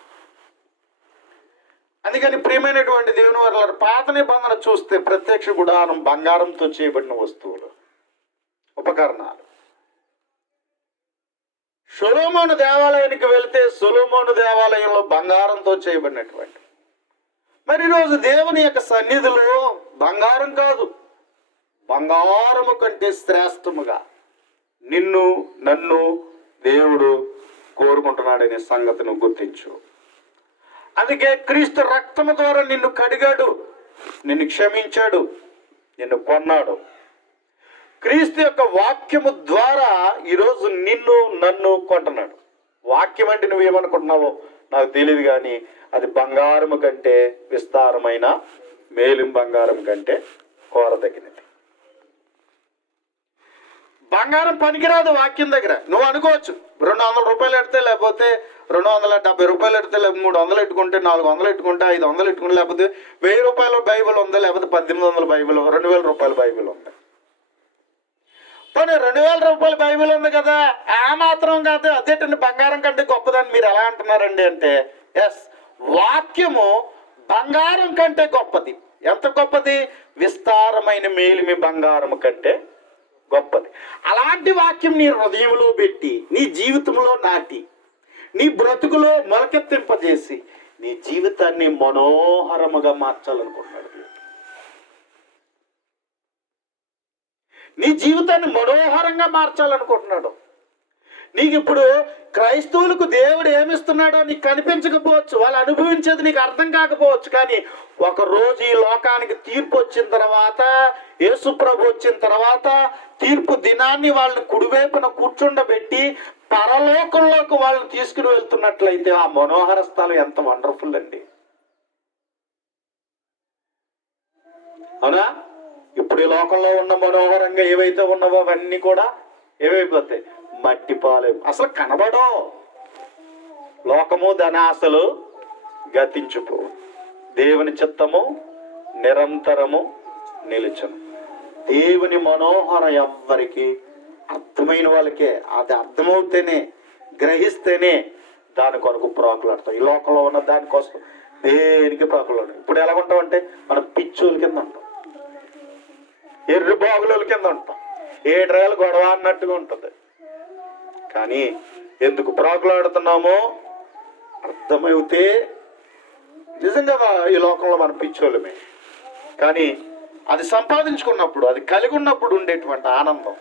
అందుకని ప్రియమైనటువంటి దేవుని వారు, పాత నిబంధన చూస్తే ప్రత్యక్ష గుడారం బంగారంతో చేయబడిన వస్తువులు, ఉపకరణాలు. సొలొమోను దేవాలయానికి వెళితే సొలొమోను దేవాలయంలో బంగారంతో చేయబడినటువంటి, మరి ఈరోజు దేవుని యొక్క సన్నిధిలో బంగారం కాదు, బంగారము కంటే శ్రేష్టముగా నిన్ను నన్ను దేవుడు కోరుకుంటున్నాడనే సంగతిని గుర్తించు. అందుకే క్రీస్తు రక్తము ద్వారా నిన్ను కడిగాడు, నిన్ను క్షమించాడు, నిన్ను కొన్నాడు. క్రీస్తు యొక్క వాక్యము ద్వారా ఈరోజు నిన్ను నన్ను కొంటున్నాడు. వాక్యం అంటే నువ్వేమనుకుంటున్నావో నాకు తెలియదు, కానీ అది బంగారము కంటే విస్తారమైన మేలిం బంగారం కంటే కోరదగినది. బంగారం పనికిరాదు వాక్యం దగ్గర. నువ్వు అనుకోవచ్చు 200 రూపాయలు ఎడితే, లేకపోతే 270 రూపాయలు ఎడితే, లేకపోతే 300 ఎట్టుకుంటే, 400 ఎట్టుకుంటే, 500 ఎట్టుకుంటే, లేకపోతే 1000 రూపాయల బైబిల్ ఉంది, లేకపోతే 1800 బైబిల్, 2000 రూపాయల బైబిల్ ఉంది. పోనీ 2000 రూపాయల బైబిల్ ఉంది కదా, ఆ మాత్రం కాదు అదేంటండి బంగారం కంటే గొప్పదని మీరు ఎలా అంటున్నారండి అంటే, ఎస్, వాక్యము బంగారం కంటే గొప్పది. ఎంత గొప్పది? విస్తారమైన మేలిమి బంగారం కంటే గొప్పది. అలాంటి వాక్యం నీ హృదయంలో పెట్టి, నీ జీవితంలో నాటి, నీ బ్రతుకులో మొలకెత్తింపజేసి నీ జీవితాన్ని మనోహరముగా మార్చాలనుకుంటున్నాడు. నీ జీవితాన్ని మనోహరంగా మార్చాలనుకుంటున్నాడు. నీకు ఇప్పుడు క్రైస్తవులకు దేవుడు ఏమిస్తున్నాడో నీకు కనిపించకపోవచ్చు, వాళ్ళు అనుభవించేది నీకు అర్థం కాకపోవచ్చు, కానీ ఒకరోజు ఈ లోకానికి తీర్పు వచ్చిన తర్వాత, యేసు ప్రభు వచ్చిన తర్వాత, తీర్పు దినాన్ని వాళ్ళని కుడివైపున కూర్చుండబెట్టి పరలోకంలోకి వాళ్ళని తీసుకుని వెళ్తున్నట్లయితే ఆ మనోహర స్థలం ఎంత వండర్ఫుల్ అండి. అవునా? ఇప్పుడు ఈ లోకంలో ఉన్న మనోహరంగా ఏవైతే ఉన్నావో అవన్నీ కూడా ఏమైపోతాయి? మట్టి పాలు, అసలు కనబడో. లోకము దాని ఆశలు గతించుకో, దేవుని చిత్తము నిరంతరము నిలుచును. దేవుని మనోహరం ఎవ్వరికి అర్థమైన వాళ్ళకే, అది అర్థమవుతేనే, గ్రహిస్తేనే దాని కొరకు ప్రాకులాడతాం. ఈ లోకంలో ఉన్న దానికోసం దేనికి ప్రాకులాడు. ఇప్పుడు ఎలా ఉంటాం అంటే మనం పిచ్చోళ్ళ కింద ఉంటాం, ఎర్రి బాగుల కింద ఉంటాం, ఏ డ్రైలు గొడవ అన్నట్టుగా ఉంటుంది. కానీ ఎందుకు ప్రాకులాడుతున్నామో అర్థమైతే నిజంగా ఈ లోకంలో మనం పిచ్చోళ్ళమే. కానీ అది సంపాదించుకున్నప్పుడు, అది కలిగి ఉన్నప్పుడు ఉండేటువంటి ఆనందం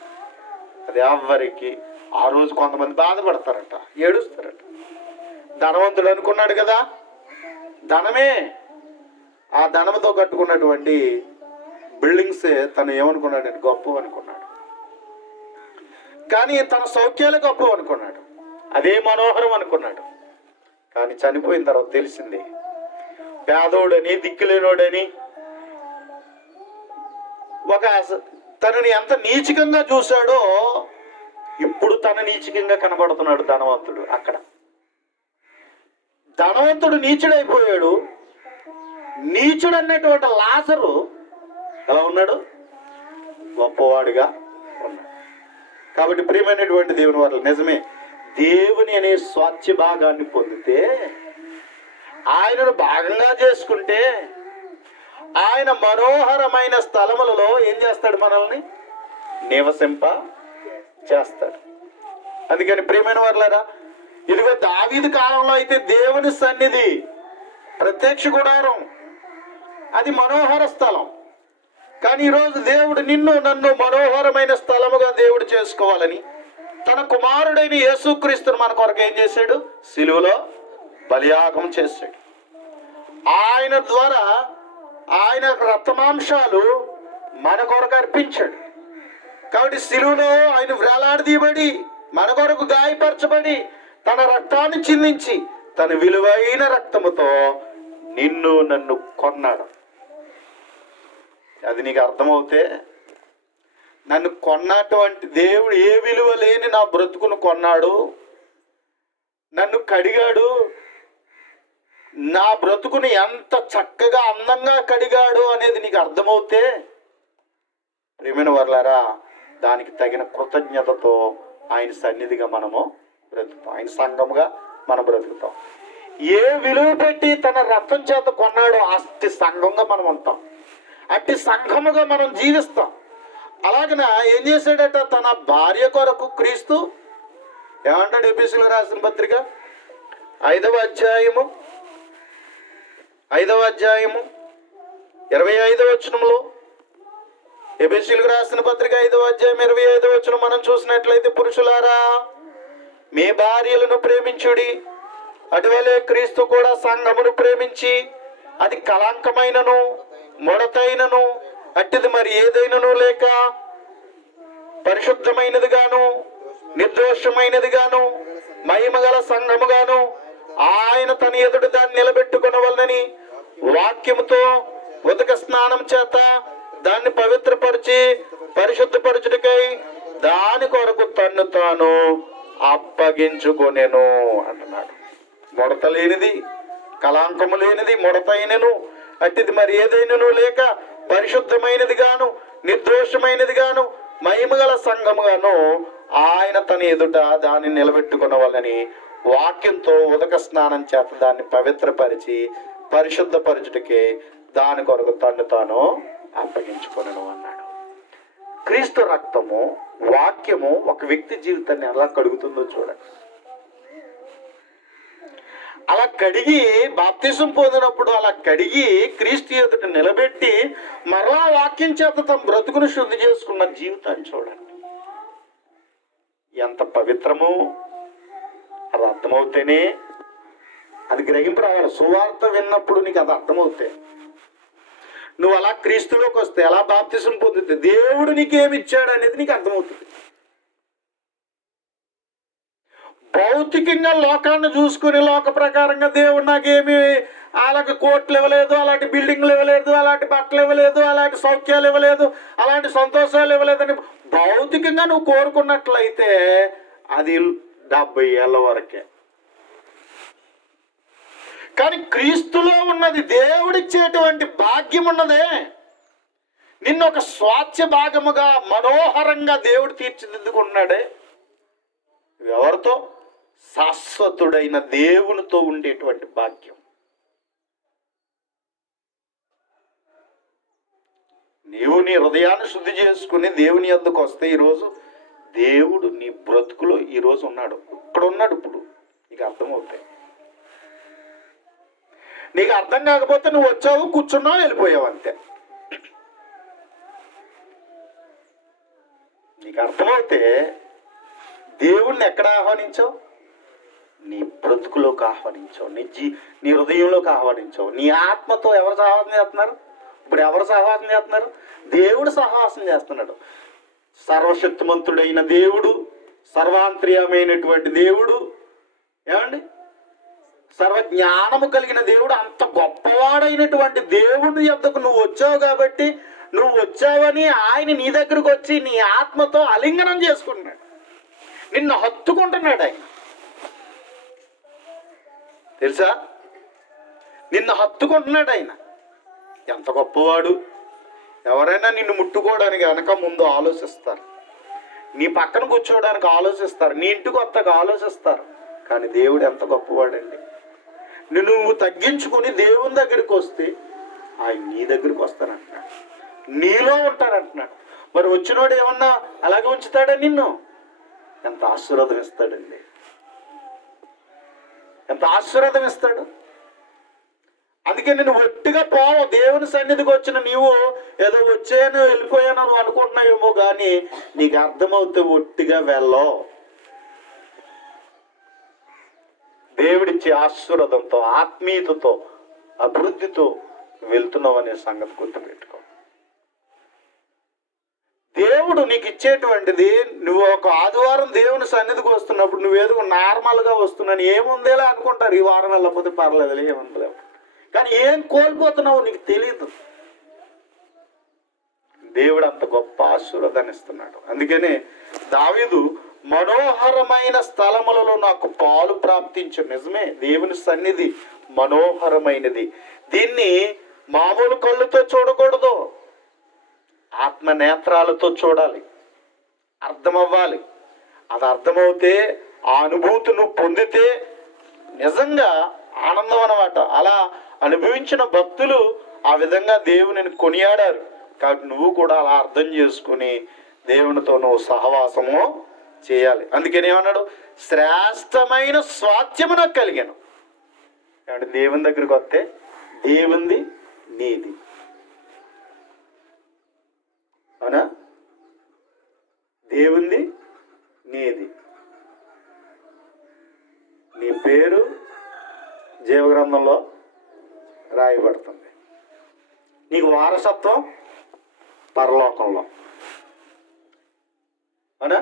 అది ఎవ్వరికి. ఆ రోజు కొంతమంది బాధపడతారట, ఏడుస్తారట. ధనవంతుడు అనుకున్నాడు కదా, ధనమే, ఆ ధనంతో కట్టుకున్నటువంటి బిల్డింగ్సే తను ఏమనుకున్నాడు? గొప్ప అనుకున్నాడు. కానీ తన సౌఖ్యాలు గొప్ప అనుకున్నాడు, అదే మనోహరం అనుకున్నాడు. కానీ చనిపోయిన తర్వాత తెలిసింది, పేదోడని, దిక్కులేనోడని, ఒక తనని ఎంత నీచికంగా చూశాడో ఇప్పుడు తన నీచికంగా కనబడుతున్నాడు ధనవంతుడు. అక్కడ ధనవంతుడు నీచుడైపోయాడు. నీచుడు అన్నటువంటి లాజరు ఎలా ఉన్నాడు? గొప్పవాడిగా ఉన్నాడు. కాబట్టి ప్రియమైనటువంటి దేవుని వారు, నిజమే, దేవుని అనే స్వాస్థ్య భాగాన్ని పొందితే, ఆయనను భాగంగా చేసుకుంటే, ఆయన మనోహరమైన స్థలములలో ఏం చేస్తాడు? మనల్ని నివసింప చేస్తాడు. అందుకని ప్రియమైన వారులారా, ఇదిగో దావీదు కాలంలో అయితే దేవుని సన్నిధి, ప్రత్యక్ష గుడారం, అది మనోహర స్థలం. కానీ ఈరోజు దేవుడు నిన్ను నన్ను మనోహరమైన స్థలముగా దేవుడు చేసుకోవాలని తన కుమారుడైన యేసుక్రీస్తును మన కొరకు ఏం చేశాడు? సిలువలో బలియాగం చేశాడు. ఆయన ద్వారా ఆయన రక్తమాంశాలు మన కొరకు అర్పించాడు. కాబట్టి సిలువలో ఆయన వేలాడదీయబడి, మన కొరకు గాయపరచబడి, తన రక్తాన్ని చిందించి, తన విలువైన రక్తముతో నిన్ను నన్ను కొన్నాడు. అది నీకు అర్థమవుతే, నన్ను కొన్నటువంటి దేవుడు ఏ విలువ లేని నా బ్రతుకును కొన్నాడు, నన్ను కడిగాడు నా బ్రతుకుని ఎంత చక్కగా అందంగా కడిగాడు అనేది నీకు అర్థమవుతే ప్రియమైన వర్లారా, దానికి తగిన కృతజ్ఞతతో ఆయన సన్నిధిగా మనము బ్రతుకుతాం, ఆయన సంఘముగా మనం బ్రతుకుతాం. ఏ విలువ పెట్టి తన రక్తం చేత కొన్నాడో అట్టి సంఘంగా మనం ఉంటాం, అట్టి సంఘముగా మనం జీవిస్తాం. అలాగన ఏం చేశాడట, తన భార్య కొరకు క్రీస్తు ఏమంటాడు? ఎఫెసీయులకు రాసిన పత్రిక 5వ అధ్యాయము 25వ వచనంలో, ఎఫెసీయులకు రాసిన పత్రిక 5వ అధ్యాయం 25వ వచనం మనం చూసినట్లయితే, పురుషులారా మీ భార్యలను ప్రేమించుడి, అటువలే క్రీస్తు కూడా సంఘమును ప్రేమించి అది కళంకమైనను ముడతైనను అట్టిది మరి ఏదైనను లేక పరిశుద్ధమైనది గాను నిర్దోషమైనది గాను మహిమగల సంఘము గాను ఆయన తన ఎదుట దాన్ని నిలబెట్టుకొనవలనని వాక్యముతో ఉదక స్నానం చేత దాన్ని పవిత్రపరిచి పరిశుద్ధపరచుటకై దాని కొరకు తన్ను తాను అప్పగించుకొనెను అంటున్నాడు. ముడత లేనిది, కళంకము లేనిది, ముడతైనను అట్టిది మరి ఏదైనను లేక పరిశుద్ధమైనది గాను నిర్దోషమైనది గాను మహిమగల సంఘముగాను ఆయన తన ఎదుట దాన్ని నిలబెట్టుకునవలని వాక్యంతో ఉదక స్నానం చేత దాన్ని పవిత్రపరిచి పరిశుద్ధపరచుటకే దాని కొరకు తను తాను అప్పగించుకొనెను అన్నాడు. క్రీస్తు రక్తము, వాక్యము ఒక వ్యక్తి జీవితాన్ని ఎలా కడుగుతుందో చూడండి. అలా కడిగి బాప్తిసం పొందినప్పుడు అలా కడిగి క్రీస్తు ఎదుట నిలబెట్టి మరలా వాక్యం చేత తమ బ్రతుకును శుద్ధి చేసుకున్న జీవితాన్ని చూడండి. ఎంత పవిత్రము అది అర్థమవుతేనే అది గ్రహింపు రావాలి. సువార్త విన్నప్పుడు నీకు అది అర్థమవుతాయి. నువ్వు అలా క్రీస్తులోకి వస్తే, అలా బాప్తిసం పొందితే దేవుడు నీకేమిచ్చాడు అనేది నీకు అర్థమవుతుంది. భౌతికంగా లోకాన్ని చూసుకుని లోక ప్రకారంగా దేవుడు నాకేమి అలాంటి కోట్లు ఇవ్వలేదు, అలాంటి బిల్డింగ్లు ఇవ్వలేదు, అలాంటి బట్టలు ఇవ్వలేదు, అలాంటి సౌఖ్యాలు ఇవ్వలేదు, అలాంటి సంతోషాలు ఇవ్వలేదని భౌతికంగా నువ్వు కోరుకున్నట్లయితే అది 70 ఏళ్ళ వరకే. కానీ క్రీస్తులో ఉన్నది, దేవుడిచ్చేటువంటి భాగ్యం ఉన్నదే, నిన్ను ఒక స్వాస్థ్య భాగముగా మనోహరంగా దేవుడు తీర్చిదిద్దుకున్నాడే. ఎవరితో? శాశ్వతుడైన దేవునితో ఉండేటువంటి భాగ్యం. నీవు నీ హృదయాన్ని శుద్ధి చేసుకుని దేవుని యొద్దకు వస్తే ఈరోజు దేవుడు నీ బ్రతుకులో ఈరోజు ఉన్నాడు, ఇక్కడ ఉన్నాడు. ఇప్పుడు నీకు అర్థమవుతాయి. నీకు అర్థం కాకపోతే నువ్వు వచ్చావు, కూర్చున్నావు, వెళ్ళిపోయావు అంతే. నీకు అర్థమవుతే దేవుణ్ణి ఎక్కడ ఆహ్వానించావు? నీ బ్రతుకులోకి ఆహ్వానించావు, నీ హృదయంలోకి ఆహ్వానించావు. నీ ఆత్మతో ఎవరు సహవాసం చేస్తున్నారు? ఇప్పుడు ఎవరు సహవాసం చేస్తున్నారు? దేవుడు సహవాసం చేస్తున్నాడు. సర్వశక్తిమంతుడైన దేవుడు, సర్వాంతర్యమైనటువంటి దేవుడు, ఏమండి, సర్వజ్ఞానము కలిగిన దేవుడు, అంత గొప్పవాడైనటువంటి దేవుడి యొద్దకు నువ్వు వచ్చావు. కాబట్టి నువ్వు వచ్చావని ఆయన నీ దగ్గరకు వచ్చి నీ ఆత్మతో అలింగనం చేసుకుంటున్నాడు, నిన్ను హత్తుకుంటున్నాడు. ఆయన తెలుసా? నిన్ను హత్తుకుంటున్నాడు ఆయన. ఎంత గొప్పవాడు! ఎవరైనా నిన్ను ముట్టుకోవడానికి వెనక ముందు ఆలోచిస్తారు, నీ పక్కన కూర్చోవడానికి ఆలోచిస్తారు, నీ ఇంటికి వస్తాక ఆలోచిస్తారు. కానీ దేవుడు ఎంత గొప్పవాడండి! నువ్వు తగ్గించుకుని దేవుని దగ్గరికి వస్తే ఆయన నీ దగ్గరికి వస్తానంటున్నాడు, నీలో ఉంటానంటున్నాడు. మరి వచ్చినోడు ఏమన్నా అలాగే ఉంచుతాడా నిన్ను? ఎంత ఆశీర్వాదం ఇస్తాడండి, ఎంత ఆశీర్వాదం ఇస్తాడు. అందుకే నేను ఒట్టిగా పోవు. దేవుని సన్నిధికి వచ్చిన నీవు ఏదో వచ్చాను వెళ్ళిపోయాను నువ్వు అనుకుంటున్నావేమో, కానీ నీకు అర్థమవుతే ఒట్టిగా వెళ్ళవు. దేవుడిచ్చే ఆశీర్వాదంతో, ఆత్మీయతతో, అభివృద్ధితో వెళ్తున్నావు అనే సంగతి గుర్తుపెట్టుకో. దేవుడు నీకు ఇచ్చేటువంటిది, నువ్వు ఒక ఆదివారం దేవుని సన్నిధికి వస్తున్నప్పుడు నువ్వేదో నార్మల్గా వస్తున్నాను, ఏముందేలా అనుకుంటారు. ఈ వారం వెళ్ళకపోతే పర్లేదులే, ఏముందిలే. కానీ ఏం కోల్పోతున్నావు నీకు తెలియదు. దేవుడు అంత గొప్ప ఆశీర్వాదాన్ని ఇస్తున్నాడు. అందుకనే దావీదు మనోహరమైన స్థలములలో నాకు పాలు ప్రాప్తించు. నిజమే, దేవుని సన్నిధి మనోహరమైనది. దీన్ని మామూలు కళ్ళుతో చూడకూడదు, ఆత్మ నేత్రాలతో చూడాలి, అర్థమవ్వాలి. అది అర్థమవుతే ఆ అనుభూతి నువ్వు పొందితే నిజంగా ఆనందం అన్నమాట. అలా అనుభవించిన భక్తులు ఆ విధంగా దేవునిని కొనియాడారు. కాబట్టి నువ్వు కూడా అలా అర్థం చేసుకుని దేవునితో నువ్వు సహవాసము చేయాలి. అందుకని ఏమన్నాడు, శ్రేష్టమైన స్వాస్థ్యము నాకు కలిగాను. కాబట్టి దేవుని దగ్గరికి వస్తే దేవుంది నీది, అవునా? దేవుంది నీది, నీ పేరు జీవగ్రంథంలో రాయబడుతుంది, నీకు వారసత్వం పరలోకంలో, అవునా?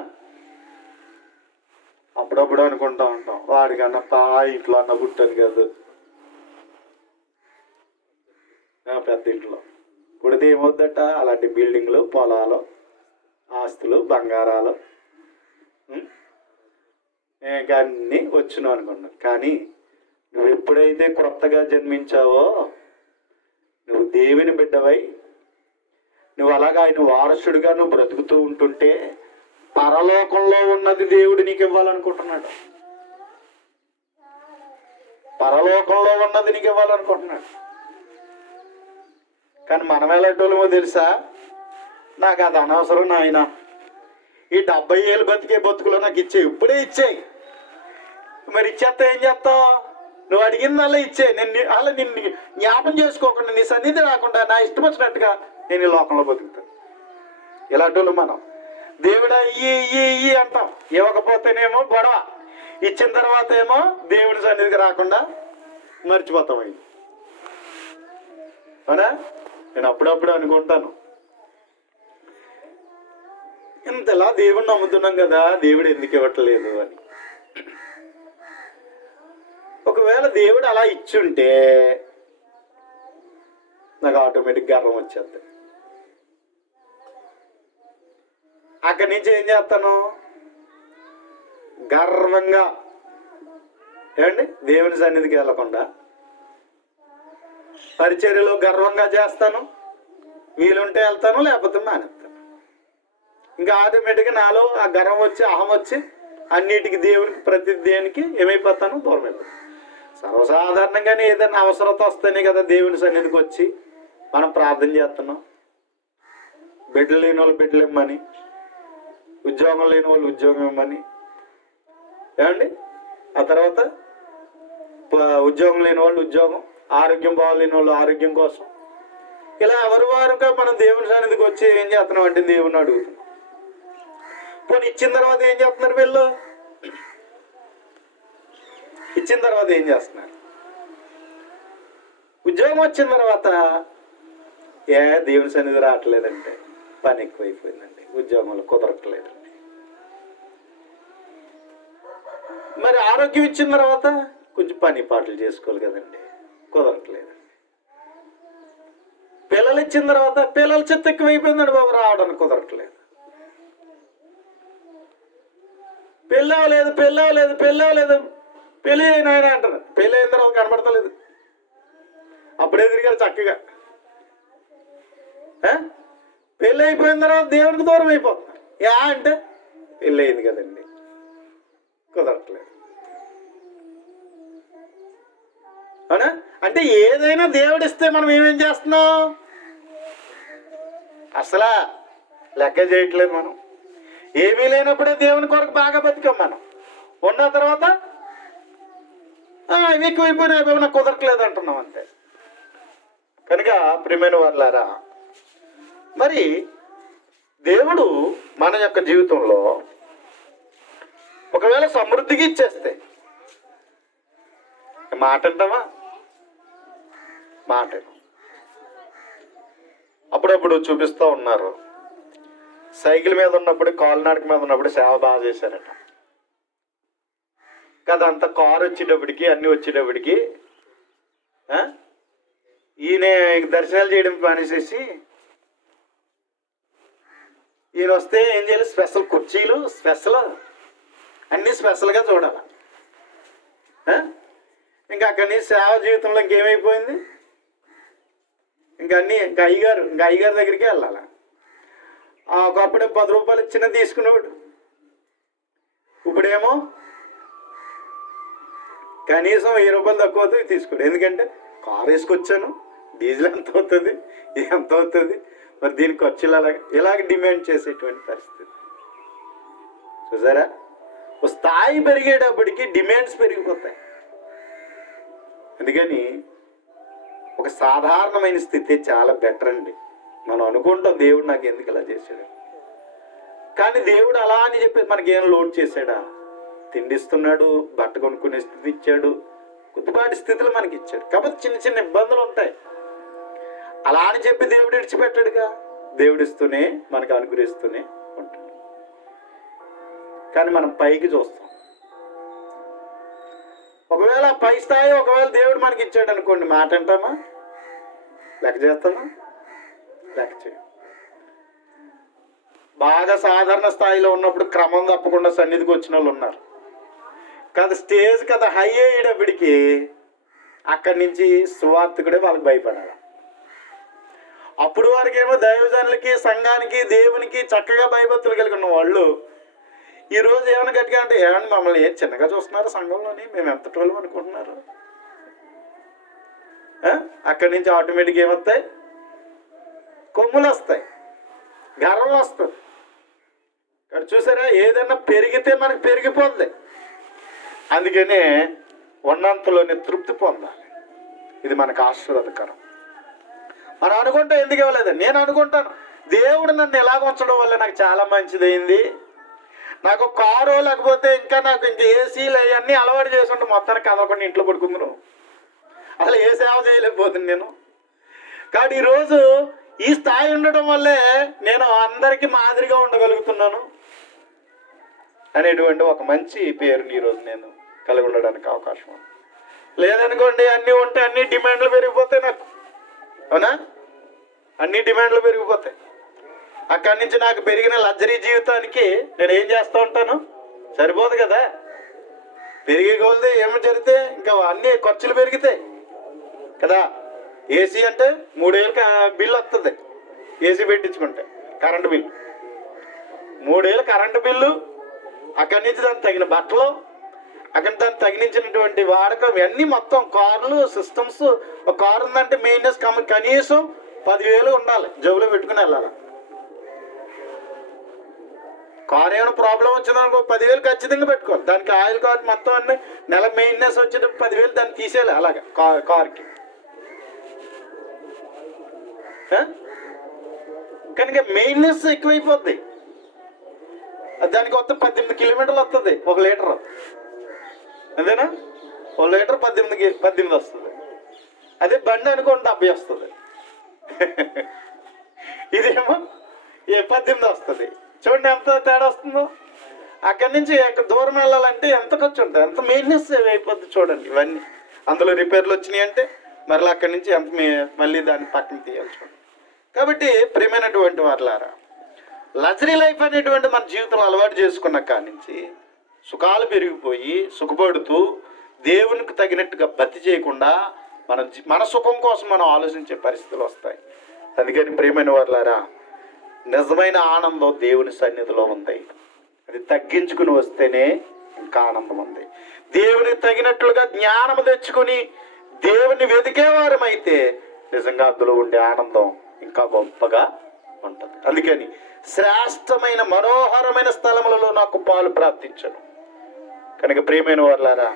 అప్పుడప్పుడు అనుకుంటా ఉంటాం, వాడికన్నా ఇంట్లో అన్న పుట్టాను కాదు, పెద్ద ఇంట్లో పుడితే ఏమవుద్దట, అలాంటి బిల్డింగ్లు, పొలాలు, ఆస్తులు, బంగారాలు ఇంకా అన్నీ వచ్చినావు అనుకున్నావు. కానీ నువ్వు ఎప్పుడైతే కొత్తగా జన్మించావో, నువ్వు దేవుని బిడ్డవై నువ్వు అలాగా ఆయన వారసుడిగా నువ్వు బ్రతుకుతూ ఉంటుంటే పరలోకంలో ఉన్నది దేవుడు నీకు ఇవ్వాలనుకుంటున్నాడు. పరలోకంలో ఉన్నది నీకు ఇవ్వాలనుకుంటున్నాడు. కానీ మనం ఎలాంటోళ్ళమో తెలుసా, నాకు అది అనవసరం నాయన, ఈ 70 ఏళ్ళు బతికే బతుకులో నాకు ఇచ్చేయి, ఇప్పుడే ఇచ్చేయి. మరి ఇచ్చేస్తా ఏం చేస్తావు? నువ్వు అడిగిందల్లా ఇచ్చే, నేను అలా నిన్ను జ్ఞాపం చేసుకోకుండా, నీ సన్నిధి రాకుండా నా ఇష్టం వచ్చినట్టుగా నేను ఈ లోకంలో బతుకుతాను. ఇలాంటి వాళ్ళు మనం దేవుడా ఇయ్యి అంటాం, ఇవ్వకపోతేనేమో గొడవ, ఇచ్చిన తర్వాత ఏమో దేవుడి సన్నిధికి రాకుండా మర్చిపోతాం. అవి అవునా? నేను అప్పుడప్పుడు అనుకుంటాను, ఇంతలా దేవుడిని నమ్ముతున్నాం కదా, దేవుడు ఎందుకు ఇవ్వట్లేదు అని. ఒకవేళ దేవుడు అలా ఇచ్చుంటే నాకు ఆటోమేటిక్ గర్వం వచ్చేది. అక్కడి నుంచి ఏం చేస్తాను, గర్వంగా ఏమండి దేవుని సన్నిధికి వెళ్ళకుండా పరిచర్యలో గర్వంగా చేస్తాను, వీలుంటే వెళ్తాను, లేకపోతే మానేస్తాను. ఇంకా ఆటోమేటిక్గా నాలో ఆ గర్వం వచ్చి, అహం వచ్చి అన్నిటికీ దేవునికి ప్రతి దేనికి ఏమైపోతాను, దూరం అయిపోతాను. సర్వసాధారణంగానే ఏదైనా అవసరత వస్తేనే కదా దేవుని సన్నిధికి వచ్చి మనం ప్రార్థన చేస్తున్నాం. బిడ్డలు లేని వాళ్ళు బిడ్డలు ఇమ్మని, ఉద్యోగం లేని వాళ్ళు ఉద్యోగం ఇమ్మని, ఏమండి ఆ తర్వాత ఉద్యోగం లేని వాళ్ళు ఉద్యోగం, ఆరోగ్యం బాగోలేని వాళ్ళు ఆరోగ్యం కోసం, ఇలా ఎవరి వారుగా మనం దేవుని సన్నిధికి వచ్చి ఏం చేస్తున్నాం అంటే దేవుని అడుగుతున్నాం. పోనీ ఇచ్చిన తర్వాత ఏం చేస్తున్నారు వీళ్ళు? ఇచ్చిన తర్వాత ఏం చేస్తున్నారు? ఉద్యోగం వచ్చిన తర్వాత దేవుని సన్నిధి రావట్లేదంటే పని ఎక్కువైపోయిందండి, ఉద్యోగంలో కుదరట్లేదండి. మరి ఆరోగ్యం ఇచ్చిన తర్వాత కొంచెం పని పాటలు చేసుకోవాలి కదండి, కుదరట్లేదండి. పిల్లలు ఇచ్చిన తర్వాత పిల్లల చెత్త ఎక్కువైపోయిందండి బాబు, రావడానికి కుదరట్లేదు. పెళ్ళవలేదు పెళ్ళి అయిన ఆయన అంటారు, పెళ్ళి అయిన తర్వాత కనబడతలేదు, అప్పుడే తిరిగారు చక్కగా. పెళ్ళి అయిపోయిన తర్వాత దేవునికి దూరం అయిపోతున్నారు. అంటే పెళ్ళి అయింది కదండి, కుదరట్లేదు. అవునా? అంటే ఏదైనా దేవుడిస్తే మనం ఏమేం చేస్తున్నాం అసలు లెక్క చేయట్లేదు. మనం ఏమీ లేనప్పుడే దేవుని కొరకు బాగా బతికాం. మనం ఉన్న తర్వాత ఎక్కువైపోయినా నాకు కుదరట్లేదు అంటున్నాం అంతే. కనుక ప్రియమైన వాళ్ళారా, మరి దేవుడు మన యొక్క జీవితంలో ఒకవేళ సమృద్ధిగా ఇచ్చేస్తే మాట అంటావా? మాట అప్పుడప్పుడు చూపిస్తూ ఉన్నారు, సైకిల్ మీద ఉన్నప్పుడు, కాలినడక మీద ఉన్నప్పుడు సేవ బాగా చేశారట కదా. అంత కారు వచ్చేటప్పటికి, అన్నీ వచ్చేటప్పటికి ఈయన దర్శనాలు చేయడం మానేసేసి, ఈయన వస్తే ఏం చేయాలి, స్పెషల్ కుర్చీలు, స్పెషల్ అన్నీ స్పెషల్గా చూడాలి. ఇంకా అక్కడి నుంచి సేవ జీవితంలో ఇంకేమైపోయింది, ఇంకా అయ్యగారి దగ్గరికి వెళ్ళాలి. ఒకప్పుడే 10 రూపాయలు ఇచ్చినా తీసుకునేవాడు, ఇప్పుడేమో కనీసం 1000 రూపాయలు తక్కువ అవుతుంది తీసుకోడు. ఎందుకంటే కారు వేసుకొచ్చాను, డీజిల్ ఎంత అవుతుంది, ఎంత అవుతుంది, మరి దీనికి ఖర్చులు ఇలాగ డిమాండ్ చేసేటువంటి పరిస్థితి. చూసారా, ఒక స్థాయి పెరిగేటప్పటికి డిమాండ్స్ పెరిగిపోతాయి. అందుకని ఒక సాధారణమైన స్థితి చాలా బెటర్ అండి. మనం అనుకుంటాం దేవుడు నాకు ఎందుకు ఇలా చేశాడు, కానీ దేవుడు అలా అని చెప్పి మనకేం లోడ్ చేశాడా? తిండిస్తున్నాడు, బట్ట కొనుక్కునే స్థితి ఇచ్చాడు, కొద్దిపాటి స్థితులు మనకి ఇచ్చాడు. కాబట్టి చిన్న చిన్న ఇబ్బందులు ఉంటాయి. అలా అని చెప్పి దేవుడు విడిచిపెట్టాడుగా, దేవుడిస్తూనే మనకు అనుగ్రహిస్తూనే ఉంటాడు. కానీ మనం పైకి చూస్తాం. ఒకవేళ పై స్థాయి ఒకవేళ దేవుడు మనకి ఇచ్చాడు అనుకోండి, మాట అంటామా, లెక్క చేస్తామా? లెక్క చేయం. బాగా సాధారణ స్థాయిలో ఉన్నప్పుడు క్రమం తప్పకుండా సన్నిధికి వచ్చిన వాళ్ళు ఉన్నారు. కదా స్టేజ్ కదా హై అయ్యేటప్పటికి అక్కడి నుంచి సువార్థకుడే వాళ్ళకి భయపడాలి. అప్పుడు వారికేమో దైవజనులకి, సంఘానికి, దేవునికి చక్కగా భయభక్తులు కలిగి ఉన్న వాళ్ళు ఈరోజు ఏమైనా గట్టిగా అంటే, ఏమన్నా మమ్మల్ని ఏం చిన్నగా చూస్తున్నారు సంఘంలోని, మేము ఎంత టోలు అనుకుంటున్నారు. అక్కడి నుంచి ఆటోమేటిక్గా ఏమొస్తాయి, కొమ్ములు వస్తాయి, గర్వం వస్తుంది. ఇక్కడ చూసారా, ఏదన్నా పెరిగితే మనకు పెరిగిపోద్ది. అందుకనే ఉన్నంతలోనే తృప్తి పొందాలి. ఇది మనకు ఆశీర్వాదకరం. మనం అనుకుంటే ఎందుకు ఇవ్వలేదు? నేను అనుకుంటాను, దేవుడు నన్ను ఎలాగ ఉంచడం వల్ల నాకు చాలా మంచిదైంది. నాకు కారు లేకపోతే ఇంకా ఏసీలు అవన్నీ అలవాటు చేసి ఉంటే మొత్తానికి కదలకుండా ఇంట్లో పడుకుందును, అసలు ఏ సేవ చేయలేకపోతుంది నేను. కాబట్టి ఈరోజు ఈ స్థాయి ఉండడం వల్లే నేను అందరికీ మాదిరిగా ఉండగలుగుతున్నాను అనేటువంటి ఒక మంచి పేరుని ఈరోజు నేను కలిగి ఉండడానికి అవకాశం ఉంది. లేదనుకోండి, అన్నీ ఉంటే అన్ని డిమాండ్లు పెరిగిపోతాయి నాకు, అవునా? అన్ని డిమాండ్లు పెరిగిపోతాయి. అక్కడి నుంచి నాకు పెరిగిన లగ్జరీ జీవితానికి నేను ఏం చేస్తూ ఉంటాను? సరిపోదు కదా. పెరిగే కొలది ఏమి జరిగితే ఇంకా అన్ని ఖర్చులు పెరుగుతాయి కదా. ఏసీ అంటే 3000 బిల్లు వస్తుంది, ఏసీ పెట్టించుకుంటే కరెంటు బిల్లు 3000 కరెంటు బిల్లు. అక్కడి నుంచి దానికి తగిన బట్టలు, అక్కడ దానికి తగిలించినటువంటి వాడకం, ఇవన్నీ మొత్తం కార్లు, సిస్టమ్స్. ఒక కారు ఉందంటే మెయింటెనెన్స్ కనీసం 10,000 ఉండాలి, జేబులో పెట్టుకుని వెళ్ళాలి. కారు ఏమైనా ప్రాబ్లం వచ్చిందనుకో 10,000 ఖచ్చితంగా పెట్టుకోవాలి. దానికి ఆయిల్ కార్డు మొత్తం అన్నీ నెల మెయింటెనెన్స్ వచ్చేటప్పుడు 10,000 దాన్ని తీసేయాలి. అలాగే కార్కి కనుక మెయింటెనెన్స్ ఎక్కువైపోద్ది. దానికి వస్తే 18 కిలోమీటర్లు వస్తుంది 1 లీటర్. అదేనా, 1 లీటర్ 18 వస్తుంది. అదే బండి అనుకోండి 70 వస్తుంది. ఇదేమో 18 వస్తుంది. చూడండి ఎంత తేడా వస్తుందో. అక్కడి నుంచి దూరం వెళ్ళాలంటే ఎంత ఖర్చు ఉంటుంది, ఎంత మెయింటెనెన్స్ అయిపోద్ది చూడండి. ఇవన్నీ అందులో రిపేర్లు వచ్చినాయి అంటే మరలా అక్కడి నుంచి ఎంత మళ్ళీ దాన్ని పక్కన తీయాలి చూడండి. కాబట్టి ప్రియమైనటువంటి వారులారా, లగ్జరీ లైఫ్ అనేటువంటి మన జీవితంలో అలవాటు చేసుకున్న కాడి నుంచి సుఖాలు పెరిగిపోయి సుఖపడుతూ దేవునికి తగినట్టుగా భక్తి చేయకుండా మన సుఖం కోసం మనం ఆలోచించే పరిస్థితులు వస్తాయి. అందుకని ప్రియమైన వారులారా, నిజమైన ఆనందం దేవుని సన్నిధిలో ఉంది. అది తగ్గించుకుని వస్తేనే ఇంకా ఆనందం ఉంది. దేవునికి తగినట్లుగా జ్ఞానం తెచ్చుకొని దేవుని వెతికేవారమైతే నిజంగా అందులో ఉండే ఆనందం ఇంకా గొప్పగా ఉంటుంది. అందుకని శ్రేష్టమైన మనోహరమైన స్థలములలో నాకు పాలు ప్రాప్తించను. కనుక ప్రియమైన వారులారా,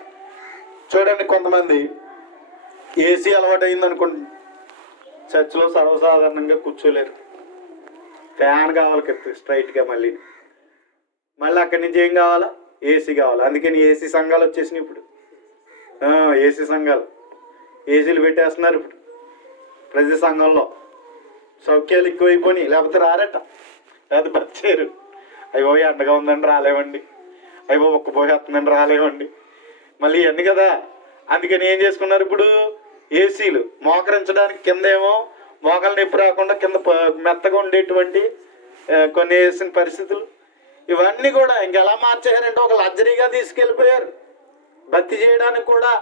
చూడండి, కొంతమంది ఏసీ అలవాటు అయింది అనుకోండి, చర్చిలో సర్వసాధారణంగా కూర్చోలేరు. ఫ్యాన్ కావాలి స్ట్రైట్గా. మళ్ళీ అక్కడి నుంచి ఏం కావాలా? ఏసీ కావాలి. అందుకని ఏసీ సంఘాలు వచ్చేసినాయి ఇప్పుడు. ఏసీ సంఘాలు, ఏసీలు పెట్టేస్తున్నారు ఇప్పుడు ప్రతి సంఘంలో. సౌఖ్యాలు ఎక్కువైపోయినాయి, లేకపోతే రారట, లేకపోతే బతికేరు. అయ్యో ఎండగా ఉందండి రాలేవండి, అయ్యో ఒక్క పోసేస్తుందండి రాలేవండి, మళ్ళీ ఇవన్నీ కదా. అందుకని ఏం చేసుకున్నారు ఇప్పుడు? ఏసీలు మోకరించడానికి కింద ఏమో మోకాలు నొప్పి రాకుండా కింద మెత్తగా ఉండేటువంటి కొన్ని వేసిన పరిస్థితులు. ఇవన్నీ కూడా ఇంకెలా మార్చేశారంటే ఒక లగ్జరీగా తీసుకెళ్ళిపోయారు. భక్తి చేయడానికి కూడా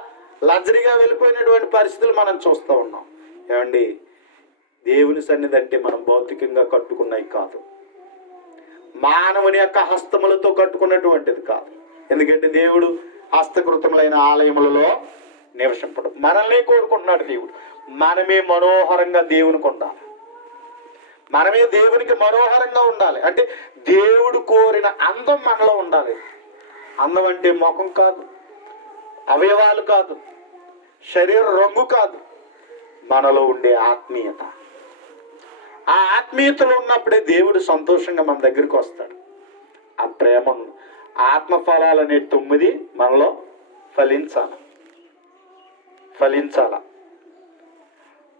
లగ్జరీగా వెళ్ళిపోయినటువంటి పరిస్థితులు మనం చూస్తూ ఉన్నాం. ఏమండి, దేవుని సన్నిధి అంటే మనం భౌతికంగా కట్టుకున్నవి కాదు, మానవుని యొక్క హస్తములతో కట్టుకున్నటువంటిది కాదు. ఎందుకంటే దేవుడు హస్తకృతములైన ఆలయములలో నివసింపడం మనల్ని కోరుకుంటున్నాడు. దేవుడు మనమే మనోహరంగా దేవునికి ఉండాలి, మనమే దేవునికి మనోహరంగా ఉండాలి. అంటే దేవుడు కోరిన అందం మనలో ఉండాలి. అందం అంటే ముఖం కాదు, అవయవాలు కాదు, శరీర రంగు కాదు, మనలో ఉండే ఆత్మీయత. ఆ ఆత్మీయతలో ఉన్నప్పుడే దేవుడు సంతోషంగా మన దగ్గరికి వస్తాడు. ఆ ప్రేమను, ఆత్మఫలాలు అనే 9 మనలో ఫలించాల.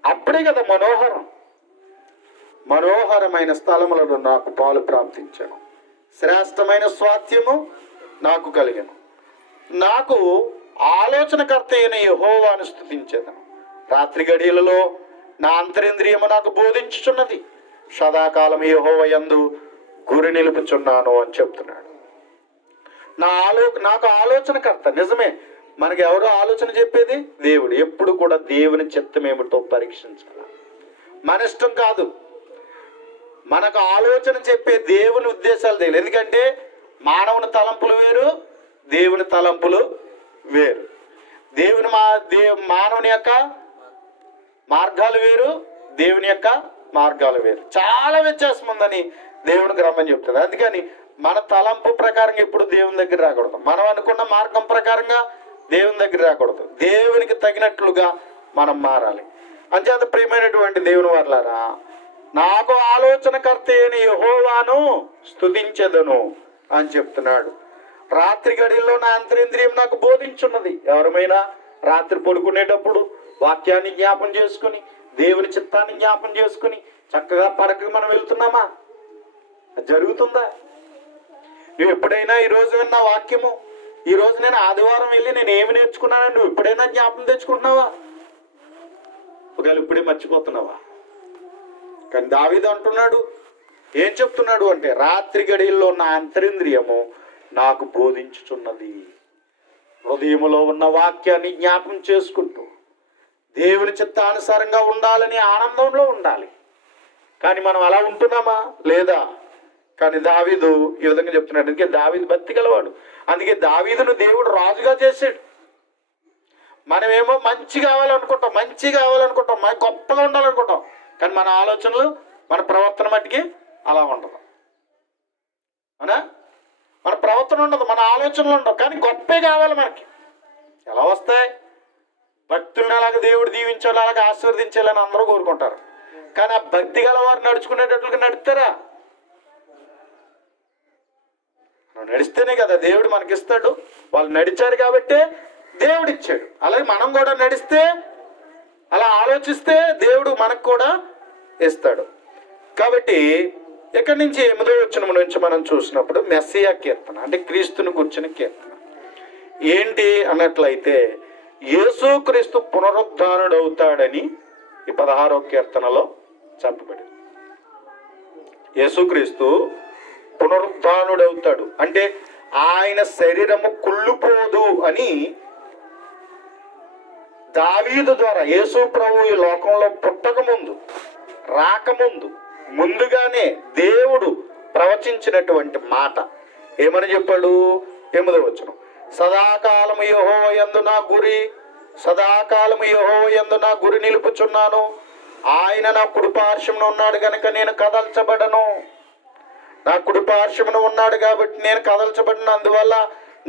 అప్పుడే కదా మనోహరమైన స్థలములను నాకు పాలు ప్రాప్తించాను, శ్రేష్టమైన స్వాస్థ్యము నాకు కలిగను. నాకు ఆలోచనకర్త అయిన యెహోవాను స్తుతించేదను. రాత్రి గడియలలో నా అంతరింద్రియము నాకు బోధించుచున్నది. సదాకాలం యెహోవా యందు గురి నిలుపుచున్నాను అని చెప్తున్నాడు. నాకు ఆలోచనకర్త. నిజమే, మనకి ఎవరో ఆలోచన చెప్పేది దేవుడు. ఎప్పుడు కూడా దేవుని చిత్తం ఏమిటో పరీక్షించాలి. మన ఇష్టం కాదు, మనకు ఆలోచన చెప్పే దేవుని ఉద్దేశాలు తెలియదు. ఎందుకంటే మానవుని తలంపులు వేరు, దేవుని తలంపులు వేరు. మానవుని యొక్క మార్గాలు వేరు, దేవుని యొక్క మార్గాలు వేరు. చాలా వ్యత్యాసం ఉందని దేవుని గ్రంథం చెప్తుంది. అందుకని మన తలంపు ప్రకారంగా ఎప్పుడు దేవుని దగ్గర రాకూడదు, మనం అనుకున్న మార్గం ప్రకారంగా దేవుని దగ్గర రాకూడదు. దేవునికి తగినట్లుగా మనం మారాలి. అంచేత ప్రియమైనటువంటి దేవుని వర్లారా, నాకు ఆలోచనకర్త అయిన యెహోవాను స్తుతించెదను అని చెప్తున్నాడు. రాత్రి గడిలో నా అంతరింద్రియం నాకు బోధించున్నది. ఎవరమైనా రాత్రి పడుకునేటప్పుడు వాక్యాన్ని జ్ఞాపం చేసుకుని, దేవుని చిత్తాన్ని జ్ఞాపం చేసుకుని చక్కగా పడకకి మనం వెళ్తున్నామా? జరుగుతుందా? నువ్వు ఎప్పుడైనా ఈరోజు విన్న వాక్యము, ఈరోజు నేను ఆదివారం వెళ్ళి నేను ఏమి నేర్చుకున్నానని నువ్వు ఎప్పుడైనా జ్ఞాపం తెచ్చుకుంటున్నావా? ఒకవేళ ఇప్పుడే మర్చిపోతున్నావా? కానీ దావీదు అంటున్నాడు, ఏం చెప్తున్నాడు అంటే, రాత్రి గడియల్లో నా అంతరింద్రియము నాకు బోధించుచున్నది. హృదయములో ఉన్న వాక్యాన్ని జ్ఞాపం చేసుకుంటూ దేవుని చిత్తానుసారంగా ఉండాలని ఆనందంలో ఉండాలి. కానీ మనం అలా ఉంటున్నామా? లేదా? కానీ దావీదు ఈ విధంగా చెప్తున్నాడు. అందుకే దావీదు భక్తి గలవాడు. అందుకే దావీదును దేవుడు రాజుగా చేశాడు. మనమేమో మంచి కావాలనుకుంటాం, గొప్పగా ఉండాలనుకుంటాం. కానీ మన ఆలోచనలు, మన ప్రవర్తన మట్టికి అలా ఉండదు. అవునా? మన ప్రవర్తన ఉండదు, మన ఆలోచనలు ఉండవు, కానీ గొప్పే కావాలి మనకి. ఎలా వస్తాయి? భక్తులను అలాగే దేవుడు దీవించాలి, అలాగే ఆశీర్వదించాలని అందరూ కోరుకుంటారు. కానీ ఆ భక్తి గల వారు నడుచుకునేటట్లుగా నడుస్తారా? నడిస్తేనే కదా దేవుడు మనకిస్తాడు. వాళ్ళు నడిచారు కాబట్టే దేవుడు ఇచ్చాడు. అలాగే మనం కూడా నడిస్తే, అలా ఆలోచిస్తే దేవుడు మనకు కూడా ఇస్తాడు. కాబట్టి ఇక్కడి నుంచి 8వ వచనం నుంచి మనం చూసినప్పుడు మెస్సియా కీర్తన అంటే క్రీస్తుని గురించిన కీర్తన ఏంటి అన్నట్లయితే, యేసుక్రీస్తు పునరుద్ధానుడవుతాడని ఈ 16వ కీర్తనలో చెప్పబడింది. యేసుక్రీస్తు పునరుద్ధానుడవుతాడు అంటే ఆయన శరీరము కుళ్ళిపోదు అని దావీదు ద్వారా యేసు ప్రభు ఈ లోకంలో పుట్టకముందు, రాకముందు ముందుగానే దేవుడు ప్రవచించినటువంటి మాట. ఏమని చెప్పాడు? 8వ వచనం, సదాకాలము యెహోవా యందు నా గురి నిలుపుచున్నాను. ఆయన నా కుడిపార్శ్వమున ఉన్నాడు గనుక నేను కదల్చబడను. నా కుడిపార్శ్వమున ఉన్నాడు కాబట్టి నేను కదల్చబడిన, అందువల్ల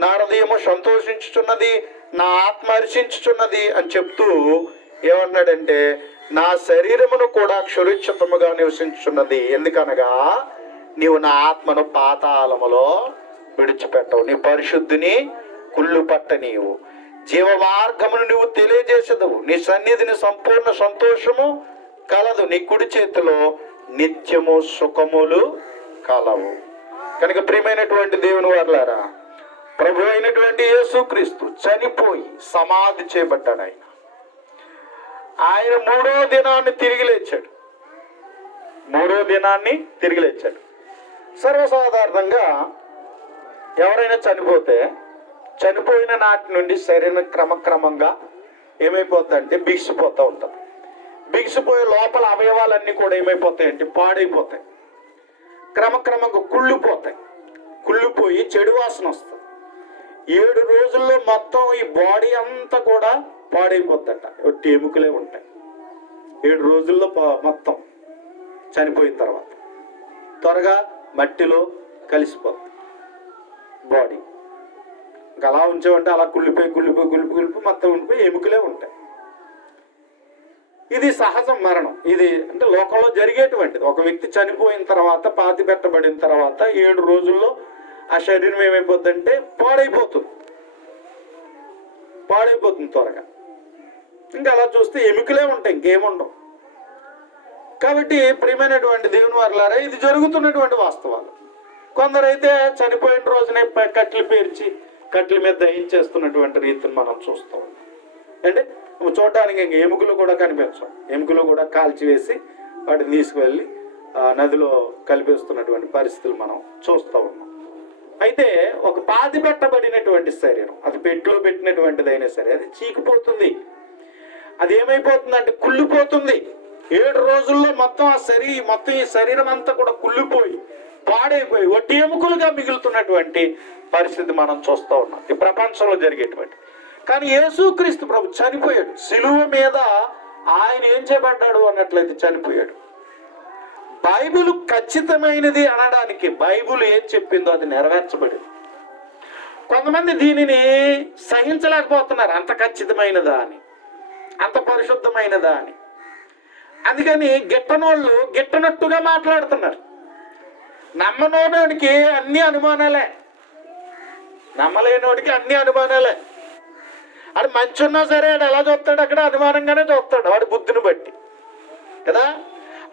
నా హృదయము సంతోషించుచున్నది, నా ఆత్మ హర్షించుచున్నది అని చెప్తూ ఏమన్నాడంటే, నా శరీరమును కూడా సురక్షితముగా నివసించుచున్నది. ఎందుకనగా నీవు నా ఆత్మను పాతాళములో విడిచిపెట్టవు, నీ పరిశుద్ధిని కుళ్ళు పట్ట, నీవు జీవ మార్గమును నువ్వు తెలియజేసేదవు, నీ సన్నిధిని సంపూర్ణ సంతోషము కలదు, నీ కుడి చేతిలో నిత్యము సుఖములు కలవు. కనుక ప్రియమైనటువంటి దేవుని వర్లారా, ప్రభు అయినటువంటి యేసుక్రీస్తు చనిపోయి సమాధి చేయబడ్డాడు. ఆయన 3వ దినాన్ని తిరిగి లేచాడు. సర్వసాధారణంగా ఎవరైనా చనిపోతే చనిపోయిన నాటి నుండి శరీరం క్రమక్రమంగా ఏమైపోతుందంటే బిగిసిపోతూ ఉంటుంది. బిగిసిపోయే లోపల అవయవాలన్నీ కూడా ఏమైపోతాయంటే పాడైపోతాయి, క్రమక్రమంగా కుళ్ళిపోయి చెడు వాసన వస్తుంది. 7 రోజుల్లో మొత్తం ఈ బాడీ అంతా కూడా పాడైపోద్దట. ఎముకలే ఉంటాయి 7 రోజుల్లో మొత్తం చనిపోయిన తర్వాత. త్వరగా మట్టిలో కలిసిపోతుంది బాడీ. ఇంకా అలా ఉంచామంటే అలా కుళ్ళిపోయి మొత్తం ఉండిపోయి ఎముకలే ఉంటాయి. ఇది సహజం మరణం. ఇది అంటే లోకంలో జరిగేటువంటిది. ఒక వ్యక్తి చనిపోయిన తర్వాత, పాతి పెట్టబడిన తర్వాత 7 రోజుల్లో ఆ శరీరం ఏమైపోతుందంటే పాడైపోతుంది త్వరగా. ఇంకా అలా చూస్తే ఎముకలే ఉంటాయి, ఇంకేముండవు. కాబట్టి ప్రియమైనటువంటి దేవుని వారలారా, ఇది జరుగుతున్నటువంటి వాస్తవాలు. కొందరైతే చనిపోయిన రోజునే కట్లు పేర్చి కట్ల మీద దహించేస్తున్నటువంటి రీతిని మనం చూస్తూ ఉన్నాం. అంటే చూడటానికి ఇంక ఎముకలు కూడా కనిపించవు, ఎముకలు కూడా కాల్చివేసి వాటిని తీసుకువెళ్ళి నదిలో కలిపేస్తున్నటువంటి పరిస్థితులు మనం చూస్తూ ఉన్నాం. అయితే ఒక పాతి పెట్టబడినటువంటి శరీరం, అది పెట్టిలో పెట్టినటువంటిది అయినా సరే, అది చీకిపోతుంది. అది ఏమైపోతుందంటే కుళ్ళిపోతుంది. 7 రోజుల్లో మొత్తం ఈ శరీరం అంతా కూడా కుళ్ళిపోయి పాడైపోయి ఒట్టి ఎముకలుగా మిగులుతున్నటువంటి పరిస్థితి మనం చూస్తూ ఉన్నాం. ఈ ప్రపంచంలో జరిగేటువంటి. కానీ యేసుక్రీస్తు ప్రభు చనిపోయాడు సిలువ మీద. ఆయన ఏం చేయబడ్డాడు అన్నట్లయితే చనిపోయాడు. బైబిల్ ఖచ్చితమైనది అనడానికి బైబిల్ ఏం చెప్పిందో అది నెరవేర్చబడింది. కొంతమంది దీనిని సహించలేకపోతున్నారు, అంత ఖచ్చితమైనదా అని, అంత పరిశుద్ధమైనదా అని. అందుకని గిట్టనోళ్ళు గిట్టనట్టుగా మాట్లాడుతున్నారు. నమ్మనోడికి అన్ని అనుమానాలే, నమ్మలేనోడికి అన్ని అనుమానాలే. అది మంచి ఉన్నా సరే అది ఎలా చూస్తాడు, అక్కడ అనుమానంగానే చూస్తాడు వాడి బుద్ధిని బట్టి కదా.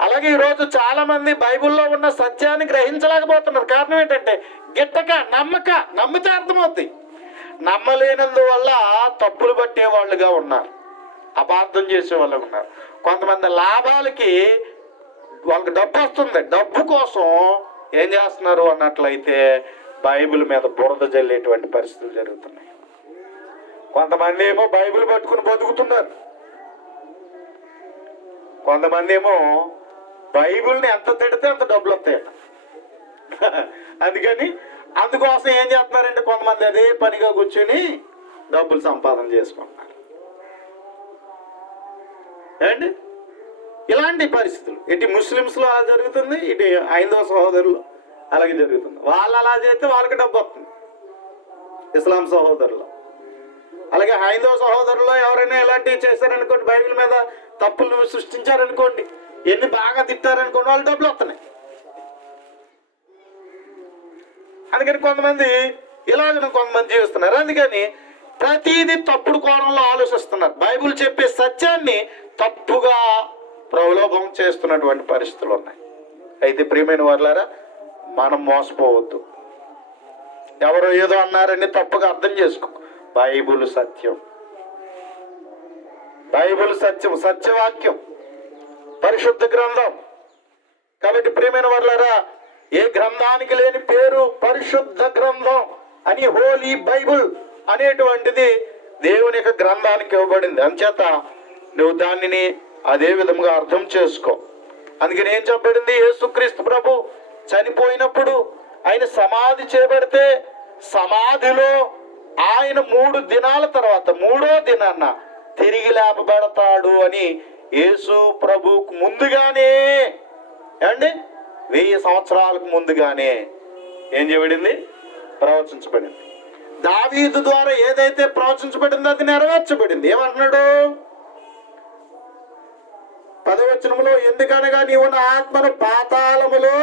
అలాగే ఈరోజు చాలా మంది బైబిల్లో ఉన్న సత్యాన్ని గ్రహించలేకపోతున్నారు. కారణం ఏంటంటే గిట్టక నమ్మితే అర్థమవుతుంది. నమ్మలేనందువల్ల తప్పులు పట్టే వాళ్ళుగా ఉన్నారు, అపార్థం చేసే వాళ్ళు ఉన్నారు. కొంతమంది లాభాలకి వాళ్ళకి డబ్బు వస్తుంది, డబ్బు కోసం ఏం చేస్తున్నారు అన్నట్లయితే బైబిల్ మీద బురద జల్లేటువంటి పరిస్థితులు జరుగుతున్నాయి. కొంతమంది ఏమో బైబిల్ పట్టుకుని బతుకుతున్నారు, కొంతమంది ఏమో బైబిల్ని ఎంత తిడితే అంత డబ్బులు వస్తాయట. అందుకోసం ఏం చేస్తున్నారంటే కొంతమంది అదే పనిగా కూర్చొని డబ్బులు సంపాదన చేసుకుంటున్నారు. ఏంటి ఇలాంటి పరిస్థితులు ఇటు ముస్లిమ్స్లో అలా జరుగుతుంది, ఇటు హైందవ సహోదరులు అలాగే జరుగుతుంది. వాళ్ళు అలా చేస్తే వాళ్ళకి డబ్బు వస్తుంది, ఇస్లాం సహోదరులు. అలాగే హైందవ సహోదరులు ఎవరైనా ఇలాంటివి చేశారనుకోండి, బైబిల్ మీద తప్పులు సృష్టించారనుకోండి, ఎన్ని బాగా తిట్టారనుకోండి, వాళ్ళు డబ్బులు వస్తున్నాయి. అందుకని కొంతమంది ఇలాగ కొంతమంది జీవిస్తున్నారు. అందుకని ప్రతిదీ తప్పుడు కోణంలో ఆలోచిస్తున్నారు. బైబిల్ చెప్పే సత్యాన్ని తప్పుగా ప్రలోభం చేస్తున్నటువంటి పరిస్థితులు ఉన్నాయి. అయితే ప్రియమైన వారులారా, మనం మోసపోవద్దు. ఎవరో ఏదో అన్నారని తప్పుగా అర్థం చేసుకో. బైబిల్ సత్యం, సత్యవాక్యం, పరిశుద్ధ గ్రంథం. కాబట్టి ప్రియమైన వారులారా, ఏ గ్రంథానికి లేని పేరు పరిశుద్ధ గ్రంథం అని, హోలీ బైబిల్ అనేటువంటిది దేవుని యొక్క గ్రంథానికి ఇవ్వబడింది. అంచేత నువ్వు దానిని అదే విధంగా అర్థం చేసుకో. అందుకని ఏం చెప్పబడింది, యేసుక్రీస్తు ప్రభు చనిపోయినప్పుడు ఆయన సమాధి చేయబడితే సమాధిలో ఆయన 3 దినాల తర్వాత 3వ దినాన్న తిరిగి లేపబడతాడు అని యేసు ప్రభుకు ముందుగానే 1000 సంవత్సరాలకు ముందుగానే ఏం చేయబడింది, ప్రవచించబడింది. దావీదు ద్వారా ఏదైతే ప్రవచించబడిందో అది నెరవేర్చబడింది. ఏమంటున్నాడు 10వ వచనంలో, ఎందుకనగా నీవు నా ఆత్మను పాతాళములో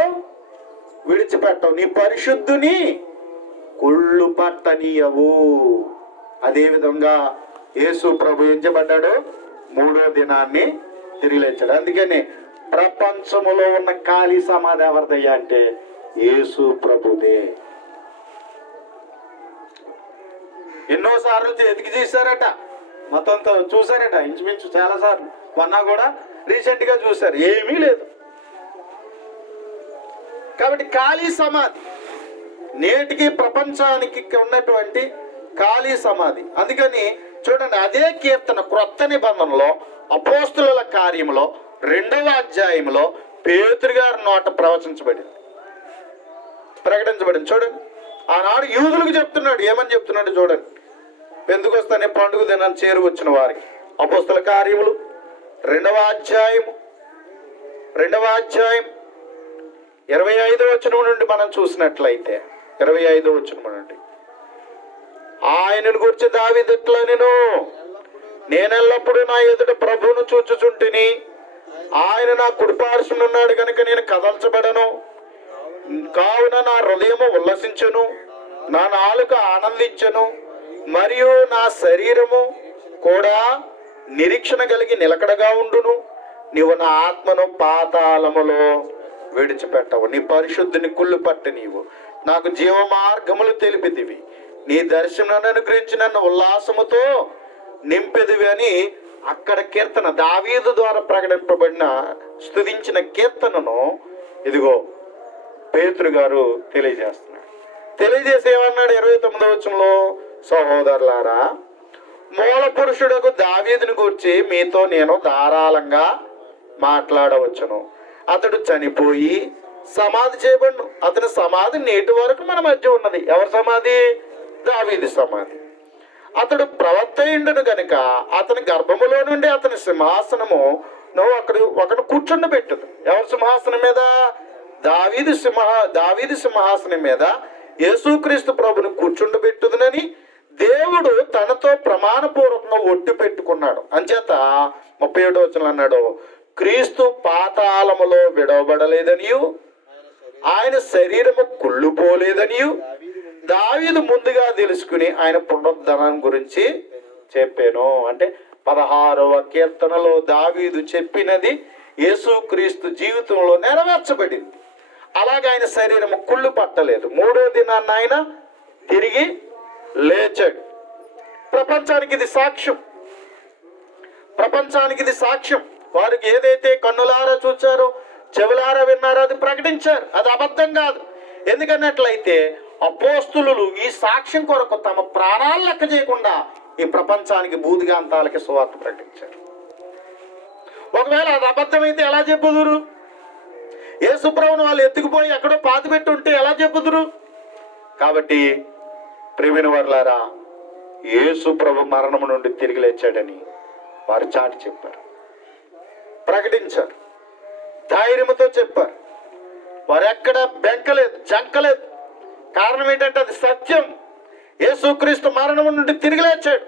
విడిచిపెట్టవు, నీ పరిశుద్ధుని కుళ్ళు పట్టనీయవు. అదేవిధంగా యేసు ప్రభు ఏం చేయబడ్డాడు, 3వ దినాన్ని తిరిగి లేచాడు. అందుకని ప్రపంచములో ఉన్న ఖాళీ సమాధి ఎవరిదయ్యా అంటే యేసు ప్రభుదే. ఎన్నోసార్లు ఎతికి చేశారట, మొత్తంతో చూశారట, ఇంచుమించు చాలా సార్లు. మొన్న కూడా రీసెంట్ గా చూశారు, ఏమీ లేదు. కాబట్టి ఖాళీ సమాధి నేటికి ప్రపంచానికి ఉన్నటువంటి ఖాళీ సమాధి. అందుకని చూడండి, అదే కీర్తన క్రొత్త నిబంధనలో అపోస్తుల కార్యములో 2వ అధ్యాయంలో పేతురు గారి నోట ప్రకటించబడింది. చూడండి, ఆనాడు యూదులకు చెప్తున్నాడు. ఏమని చెప్తున్నాడు చూడండి. పెందెకొస్తేనే పండుగ దినాన్ని చేరువచ్చిన వారికి. అపోస్తుల కార్యములు 2వ అధ్యాయం 25వ వచనం నుండి మనం చూసినట్లయితే 25వ వచనం నుండి, ఆయనను గురించి దావీదు ఇట్లా నేనెల్లప్పుడూ నా ఎదుట ప్రభువును చూచుచుంటిని, ఆయన నా కుడిపార్శ్వనున్నాడు కనుక నేను కదల్చబడను. కావున నా హృదయము ఉల్లసించును, నా నాలుక ఆనందించను, మరియు నా శరీరము కూడా నిరీక్షణ కలిగి నిలకడగా ఉండును. నీవు నా ఆత్మను పాతాళములో విడిచిపెట్టవు, నీ పరిశుద్ధిని కుళ్ళు పట్టి నీవు నాకు జీవ మార్గములు తెలిపిదివి, నీ దర్శనాన్ని అనుగ్రహించి నన్ను ఉల్లాసముతో నింపెదివి అని అక్కడ కీర్తన దావీదు ద్వారా ప్రకటింపబడిన స్తుతించిన కీర్తనను ఇదిగో పేతురు గారు తెలియజేసి ఏమన్నాడు 29వ వచనంలో, సహోదరులారా, మూల పురుషుడకు దావీదుని గూర్చి మీతో నేను ధారాళంగా మాట్లాడవచ్చును. అతడు చనిపోయి సమాధి చేయబడును. అతని సమాధి నేటి వరకు మన మధ్య ఉన్నది. ఎవరి సమాధి? దావీదు సమాధి. అతడు ప్రవక్తయుండును కనుక అతని గర్భములో నుండి అతని సింహాసనము ఒకడు కూర్చుండబెట్టును. ఎవరి సింహాసనం మీద? దావీదు సింహాసనం మీద యేసుక్రీస్తు ప్రభుని కూర్చుండబెట్టుదునని దేవుడు తనతో ప్రమాణపూర్వకంగా ఒట్టు పెట్టుకున్నాడు. అంచేత 37వ వచనం అన్నాడు, క్రీస్తు పాతాళములో విడవబడలేదనియు ఆయన శరీరము కుళ్ళుపోలేదనియు దావీదు ముందుగా తెలుసుకుని ఆయన పునరుద్ధరణ గురించి చెప్పాను. అంటే 16వ కీర్తనలో దావీదు చెప్పినది యేసుక్రీస్తు జీవితంలో నెరవేర్చబడింది. అలాగే ఆయన శరీరము కుళ్ళు పట్టలేదు. 3వ దినాన్న ఆయన తిరిగి లేచాడు. ప్రపంచానికి ఇది సాక్ష్యం. వారికి ఏదైతే కన్నులారా చూచారో, చెవులారా విన్నారో అది ప్రకటించారు. అది అబద్ధం కాదు. ఎందుకన్నట్లయితే అపోస్తులు ఈ సాక్ష్యం కొరకు తమ ప్రాణాలు లెక్క చేయకుండా ఈ ప్రపంచానికి బూదిగాంతాలకి సువార్త ప్రకటించారు. ఒకవేళ అది అబద్ధమైతే ఎలా చెప్పుదురు? యేసుప్రభుని వాళ్ళు ఎత్తుకుపోయి ఎక్కడో పాతిపెట్టి ఉంటే ఎలా చెప్పుదురు? కాబట్టి ప్రియమైన వారులారా, యేసుప్రభు మరణము నుండి తిరిగి లేచాడని వారు చాటి చెప్పారు, ప్రకటించారు, ధైర్యంతో చెప్పారు. వారు ఎక్కడ బెంకలేదు, జంకలేదు. కారణం ఏంటంటే అది సత్యం. యేసుక్రీస్తు మరణము నుండి తిరిగి లేచాడు.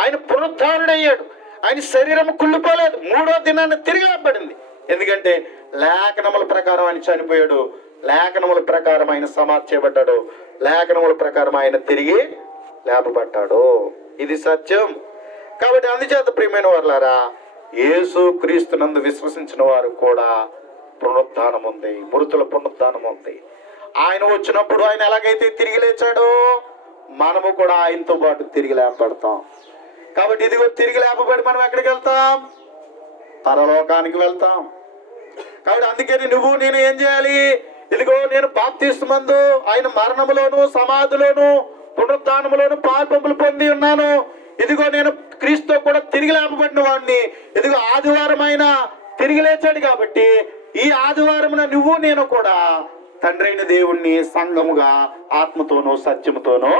ఆయన పునరుద్ధారుడయ్యాడు. ఆయన శరీరం కుళ్ళిపోలేదు. 3వ దినాన్ని తిరిగి లేపబడింది. ఎందుకంటే లేఖనముల ప్రకారం ఆయన చనిపోయాడు, లేఖనముల ప్రకారం ఆయన సమాధి చేయబడ్డాడు, లేఖనముల ప్రకారం ఆయన తిరిగి లేపబడ్డాడు. ఇది సత్యం. కాబట్టి అందుచేత ప్రియమైన వారులారా, యేసుక్రీస్తునందు విశ్వసించిన వారు కూడా పునరుద్ధానం ఉంది, మృతుల పునరుద్ధానం ఉంది. ఆయన వచ్చినప్పుడు ఆయన ఎలాగైతే తిరిగి లేచాడో మనము కూడా ఆయనతో పాటు తిరిగి లేపబడతాం. కాబట్టి ఇదిగో తిరిగి లేపబడి మనం ఎక్కడికి వెళ్తాం? పరలోకానికి వెళ్తాం. కాబట్టి అందుకని నువ్వు నేను ఏం చేయాలి? ఇదిగో నేను బాప్తిస్మందు ఆయన మరణములోను సమాధిలోను పునరుద్ధానములోను పాల్పంపులు పొంది ఉన్నాను. ఇదిగో నేను క్రీస్తుతో కూడా తిరిగి లేపబడిన వాడిని. ఇదిగో ఆదివారం ఆయన తిరిగి లేచాడు. కాబట్టి ఈ ఆదివారమున నువ్వు నేను కూడా తండ్రి అయిన దేవుణ్ణి సంఘముగా ఆత్మతోనూ సత్యముతోనూ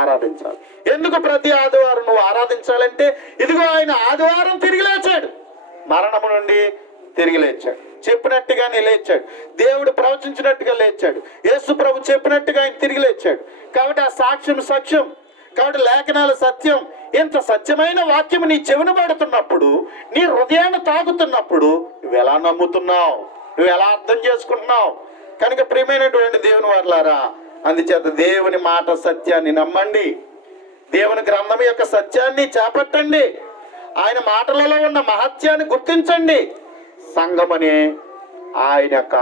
ఆరాధించాలి. ఎందుకు ప్రతి ఆదివారం నువ్వు ఆరాధించాలంటే ఇదిగో ఆయన ఆదివారం తిరిగి లేచాడు, మరణము నుండి తిరిగి లేచాడు, చెప్పినట్టుగానే లేచాడు, దేవుడు ప్రవచించినట్టుగా లేచాడు, యేసు ప్రభు చెప్పినట్టుగా ఆయన తిరిగి లేచాడు. కాబట్టి ఆ సాక్ష్యం సత్యం. కాబట్టి లేఖనాలు సత్యం. ఇంత సత్యమైన వాక్యం నీ చెవిన పడుతున్నప్పుడు, నీ హృదయాన్ని తాగుతున్నప్పుడు నువ్వు ఎలా నమ్ముతున్నావు? నువ్వు ఎలా అర్థం చేసుకుంటున్నావు? కనుక ప్రియమైనటువంటి దేవుని వారలారా, అందుచేత దేవుని మాట సత్యాన్ని నమ్మండి, దేవుని గ్రంథం యొక్క సత్యాన్ని చేపట్టండి, ఆయన మాటలలో ఉన్న మహత్యాన్ని గుర్తించండి, సంఘమనే ఆయన యొక్క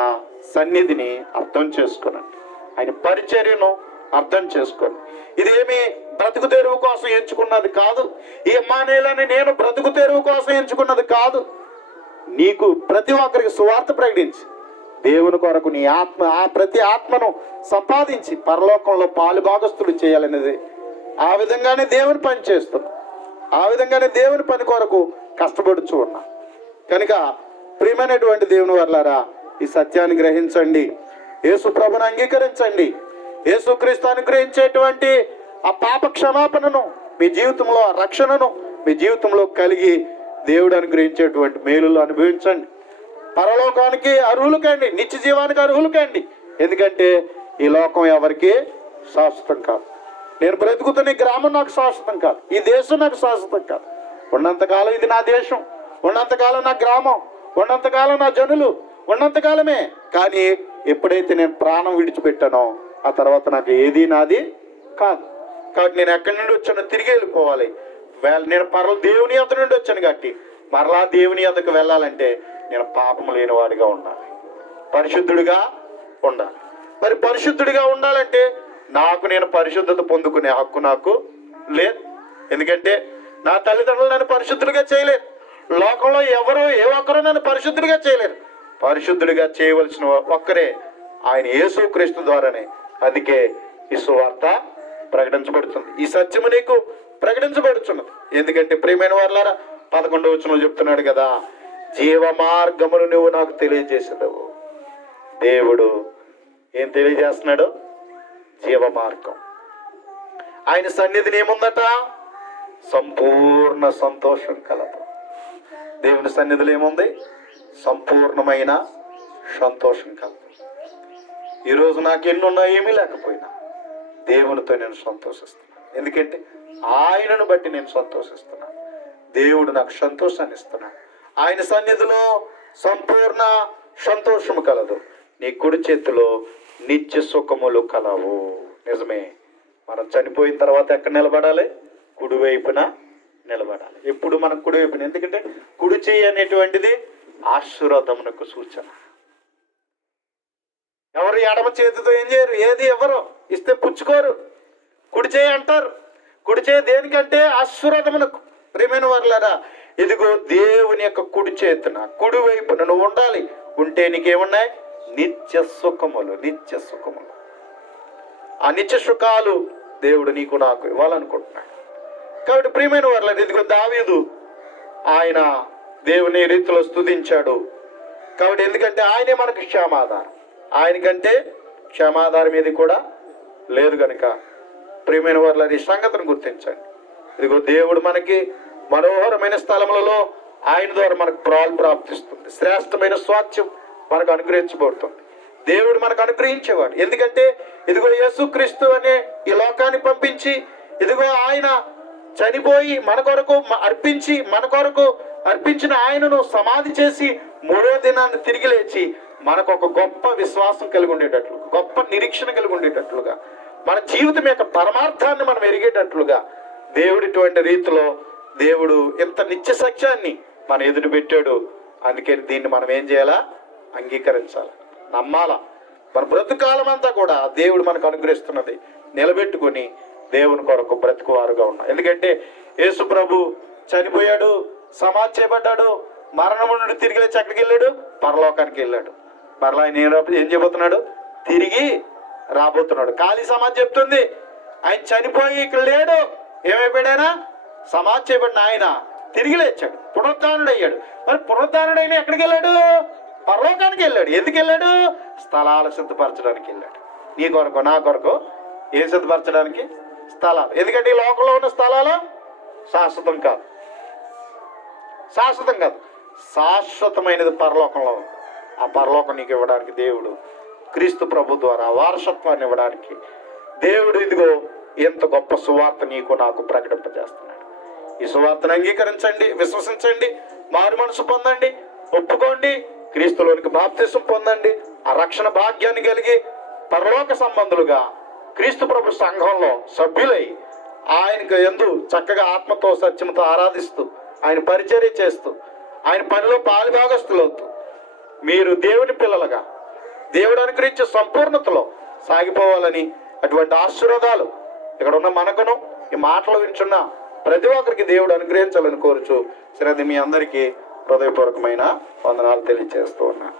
సన్నిధిని అర్థం చేసుకోనండి, ఆయన పరిచర్యను అర్థం చేసుకోండి. ఇదేమి బ్రతుకు తెరువు కోసం ఎంచుకున్నది కాదు. ఈ ఇమ్మానుయేలని నేను బ్రతుకు తెరువు కోసం ఎంచుకున్నది కాదు. నీకు ప్రతి ఒక్కరికి సువార్త ప్రకటించి దేవుని కొరకు నీ ఆత్మ ప్రతి ఆత్మను సంపాదించి పరలోకంలో పాలు భాగస్తులు చేయాలనేది. ఆ విధంగానే దేవుని పని చేస్తున్నాం. ఆ విధంగానే దేవుని పని కొరకు కష్టపడుచు ఉన్నా. కనుక ప్రియమైనటువంటి దేవుని వర్లారా, ఈ సత్యాన్ని గ్రహించండి, యేసు ప్రభుని అంగీకరించండి. యేసుక్రీస్తు అనుగ్రహించేటువంటి ఆ పాప క్షమాపణను మీ జీవితంలో, ఆ రక్షణను మీ జీవితంలో కలిగి దేవుడు అనుగ్రహించేటువంటి మేలులు అనుభవించండి. పరలోకానికి అర్హులు కండి, నిత్య జీవానికి అర్హులు కండి. ఎందుకంటే ఈ లోకం ఎవరికి శాశ్వతం కాదు. నేను బ్రతుకుతున్న ఈ గ్రామం నాకు శాశ్వతం కాదు, ఈ దేశం నాకు శాశ్వతం కాదు. ఉన్నంతకాలం ఇది నా దేశం, ఉన్నంతకాలం నా గ్రామం, ఉన్నంతకాలం నా జనులు, ఉన్నంతకాలమే. కానీ ఎప్పుడైతే నేను ప్రాణం విడిచిపెట్టానో ఆ తర్వాత నాకు ఏది నాది కాదు. కాబట్టి నేను ఎక్కడి నుండి వచ్చానో తిరిగి వెళ్ళిపోవాలి. నేను దేవుని యొద్ద నుండి వచ్చాను కాబట్టి మరలా దేవుని యొద్దకు వెళ్ళాలంటే నేను పాపం లేనివాడిగా ఉండాలి, పరిశుద్ధుడిగా ఉండాలి. మరి పరిశుద్ధుడిగా ఉండాలంటే నేను పరిశుద్ధత పొందుకునే హక్కు నాకు లేదు. ఎందుకంటే నా తల్లిదండ్రులు నన్ను పరిశుద్ధుడిగా చేయలేరు, లోకంలో ఎవరు ఏ ఒక్కరూ నన్ను పరిశుద్ధుడిగా చేయలేరు. పరిశుద్ధుడిగా చేయవలసిన ఒక్కరే ఆయన యేసుక్రీస్తు ద్వారానే. అందుకే ఈ సువార్త ప్రకటించబడుతుంది, ఈ సత్యము నీకు ప్రకటించబడుతున్నది. ఎందుకంటే ప్రియమైన వారులారా, 11వ వచనంలో చెప్తున్నాడు కదా, జీవ మార్గమును నువ్వు నాకు తెలియజేసేదవు. దేవుడు ఏం తెలియజేస్తున్నాడు? జీవ మార్గం. ఆయన సన్నిధిని ఏముందట? సంపూర్ణ సంతోషం కలదు. దేవుని సన్నిధిలో ఏముంది? సంపూర్ణమైన సంతోషం కలదు. ఈరోజు నాకు ఎన్నున్నా ఏమీ లేకపోయినా దేవునితో నేను సంతోషిస్తున్నాను. ఎందుకంటే ఆయనను బట్టి నేను సంతోషిస్తున్నాను. దేవుడు నాకు సంతోషాన్ని ఇస్తున్నాడు. ఆయన సన్నిధిలో సంపూర్ణ సంతోషము కలదు. నీ కుడి చేతిలో నిత్య సుఖములు కలవు. నిజమే, మనం చనిపోయిన తర్వాత ఎక్కడ నిలబడాలి? కుడివైపున నిలబడాలి. ఎప్పుడు మనం కుడివైపున. ఎందుకంటే కుడి చెయ్యి అనేటువంటిది ఆశీర్వాదమునకు సూచన. ఎవరు ఎడమ చేతితో ఏం చేయరు, ఏది ఎవరు ఇస్తే పుచ్చుకోరు, కుడి చేయి అంటారు. కుడి చేయి దేనికంటే ఆశీర్వాదమునకు. ప్రియమైన వారులారా, ఇదిగో దేవుని యొక్క కుడి చేతున, కుడి వైపున నువ్వు ఉండాలి. ఉంటే నీకేమున్నాయి? నిత్య సుఖములు. నిత్య సుఖములు. ఆ నిత్య సుఖాలు దేవుడు నీకు నాకు ఇవ్వాలనుకుంటున్నాడు. కాబట్టి ప్రియమైన వారులారా, ఇదిగో దావీదు ఆయన దేవుని రీతిలో స్తుతించాడు. కాబట్టి ఎందుకంటే ఆయనే మనకు క్షేమాధారం. ఆయనకంటే క్షేమాధారం ఏది కూడా లేదు కనుక ప్రియమైన వారులారా, ఈ సంగతిని గుర్తించండి. ఇదిగో దేవుడు మనకి మనోహరమైన స్థలములలో ఆయన ద్వారా మనకు ప్రాప్తిస్తుంది. శ్రేష్టమైన స్వాస్థ్యం మనకు అనుగ్రహించబడుతుంది. దేవుడు మనకు అనుగ్రహించేవాడు. ఎందుకంటే ఇదిగో యేసుక్రీస్తు అనే ఈ లోకాన్ని పంపించి, ఇదిగో ఆయన చనిపోయి మన కొరకు అర్పించిన ఆయనను సమాధి చేసి 3వ దినాన్ని తిరిగి లేచి మనకు ఒక గొప్ప విశ్వాసం కలిగి ఉండేటట్లు, గొప్ప నిరీక్షణ కలిగి ఉండేటట్లుగా, మన జీవితం యొక్క పరమార్థాన్ని మనం ఎరిగేటట్లుగా దేవుడు ఇటువంటి రీతిలో దేవుడు ఇంత నిత్య సత్యాన్ని మన ఎదురు పెట్టాడు. అందుకని దీన్ని మనం ఏం చేయాలా? అంగీకరించాలి, నమ్మాలా. మన బ్రతుకాలం అంతా కూడా దేవుడు మనకు అనుగ్రహిస్తున్నది నిలబెట్టుకొని దేవుని కొరకు బ్రతుకువారుగా ఉన్నాం. ఎందుకంటే యేసు ప్రభు చనిపోయాడు, సమాధి చేయబడ్డాడు, మరణము నుండి తిరిగి లేచి ఎక్కడికి వెళ్ళాడు? పరలోకానికి వెళ్ళాడు. మరలా ఆయన ఏం చేయబోతున్నాడు? తిరిగి రాబోతున్నాడు. ఖాళీ సమాధి చెప్తుంది ఆయన చనిపోయి ఇక్కడ లేడు. ఏమైపోయాడైనా? సమాధి చేయబడిన ఆయన తిరిగి లేచాడు, పునరుద్ధానుడు అయ్యాడు. మరి పునరుద్ధానుడైనా ఎక్కడికి వెళ్ళాడు? పరలోకానికి వెళ్ళాడు. ఎందుకు వెళ్ళాడు? స్థలాలు సిద్ధపరచడానికి వెళ్ళాడు. నీ కొరకు నా కొరకు ఏం సిద్ధపరచడానికి? స్థలాలు. ఎందుకంటే ఈ లోకంలో ఉన్న స్థలాలు శాశ్వతం కాదు, శాశ్వతం కాదు, శాశ్వతమైనది పరలోకంలో ఉంది. ఆ పరలోకం నీకు ఇవ్వడానికి దేవుడు క్రీస్తు ప్రభు ద్వారా వారసత్వాన్ని ఇవ్వడానికి దేవుడు ఇదిగో ఎంత గొప్ప సువార్త నీకు నాకు ప్రకటింపజేస్తున్నాడు. ఈ సువార్తను అంగీకరించండి, విశ్వసించండి, మారు మనసు పొందండి, ఒప్పుకోండి, క్రీస్తులోనికి బాప్తిసం పొందండి. ఆ రక్షణ భాగ్యాన్ని కలిగి పరలోక సంబంధులుగా క్రీస్తు ప్రభు సంఘంలో సభ్యులై ఆయనకు యందు చక్కగా ఆత్మతో సత్యంతో ఆరాధిస్తూ ఆయన పరిచర్య చేస్తూ ఆయన పనిలో పాలుభాగస్తులవుతూ మీరు దేవుని పిల్లలుగా దేవుడు అనుగ్రహించే సంపూర్ణతలో సాగిపోవాలని అటువంటి ఆశీర్వాదాలు ఇక్కడ ఉన్న మనకును ఈ మాటలు వింటున్న ప్రతి ఒక్కరికి దేవుడు అనుగ్రహించాలని కోరుచు శ్రద్ధ మీ అందరికీ హృదయపూర్వకమైన వందనాలు తెలియజేస్తూ ఉన్నాను.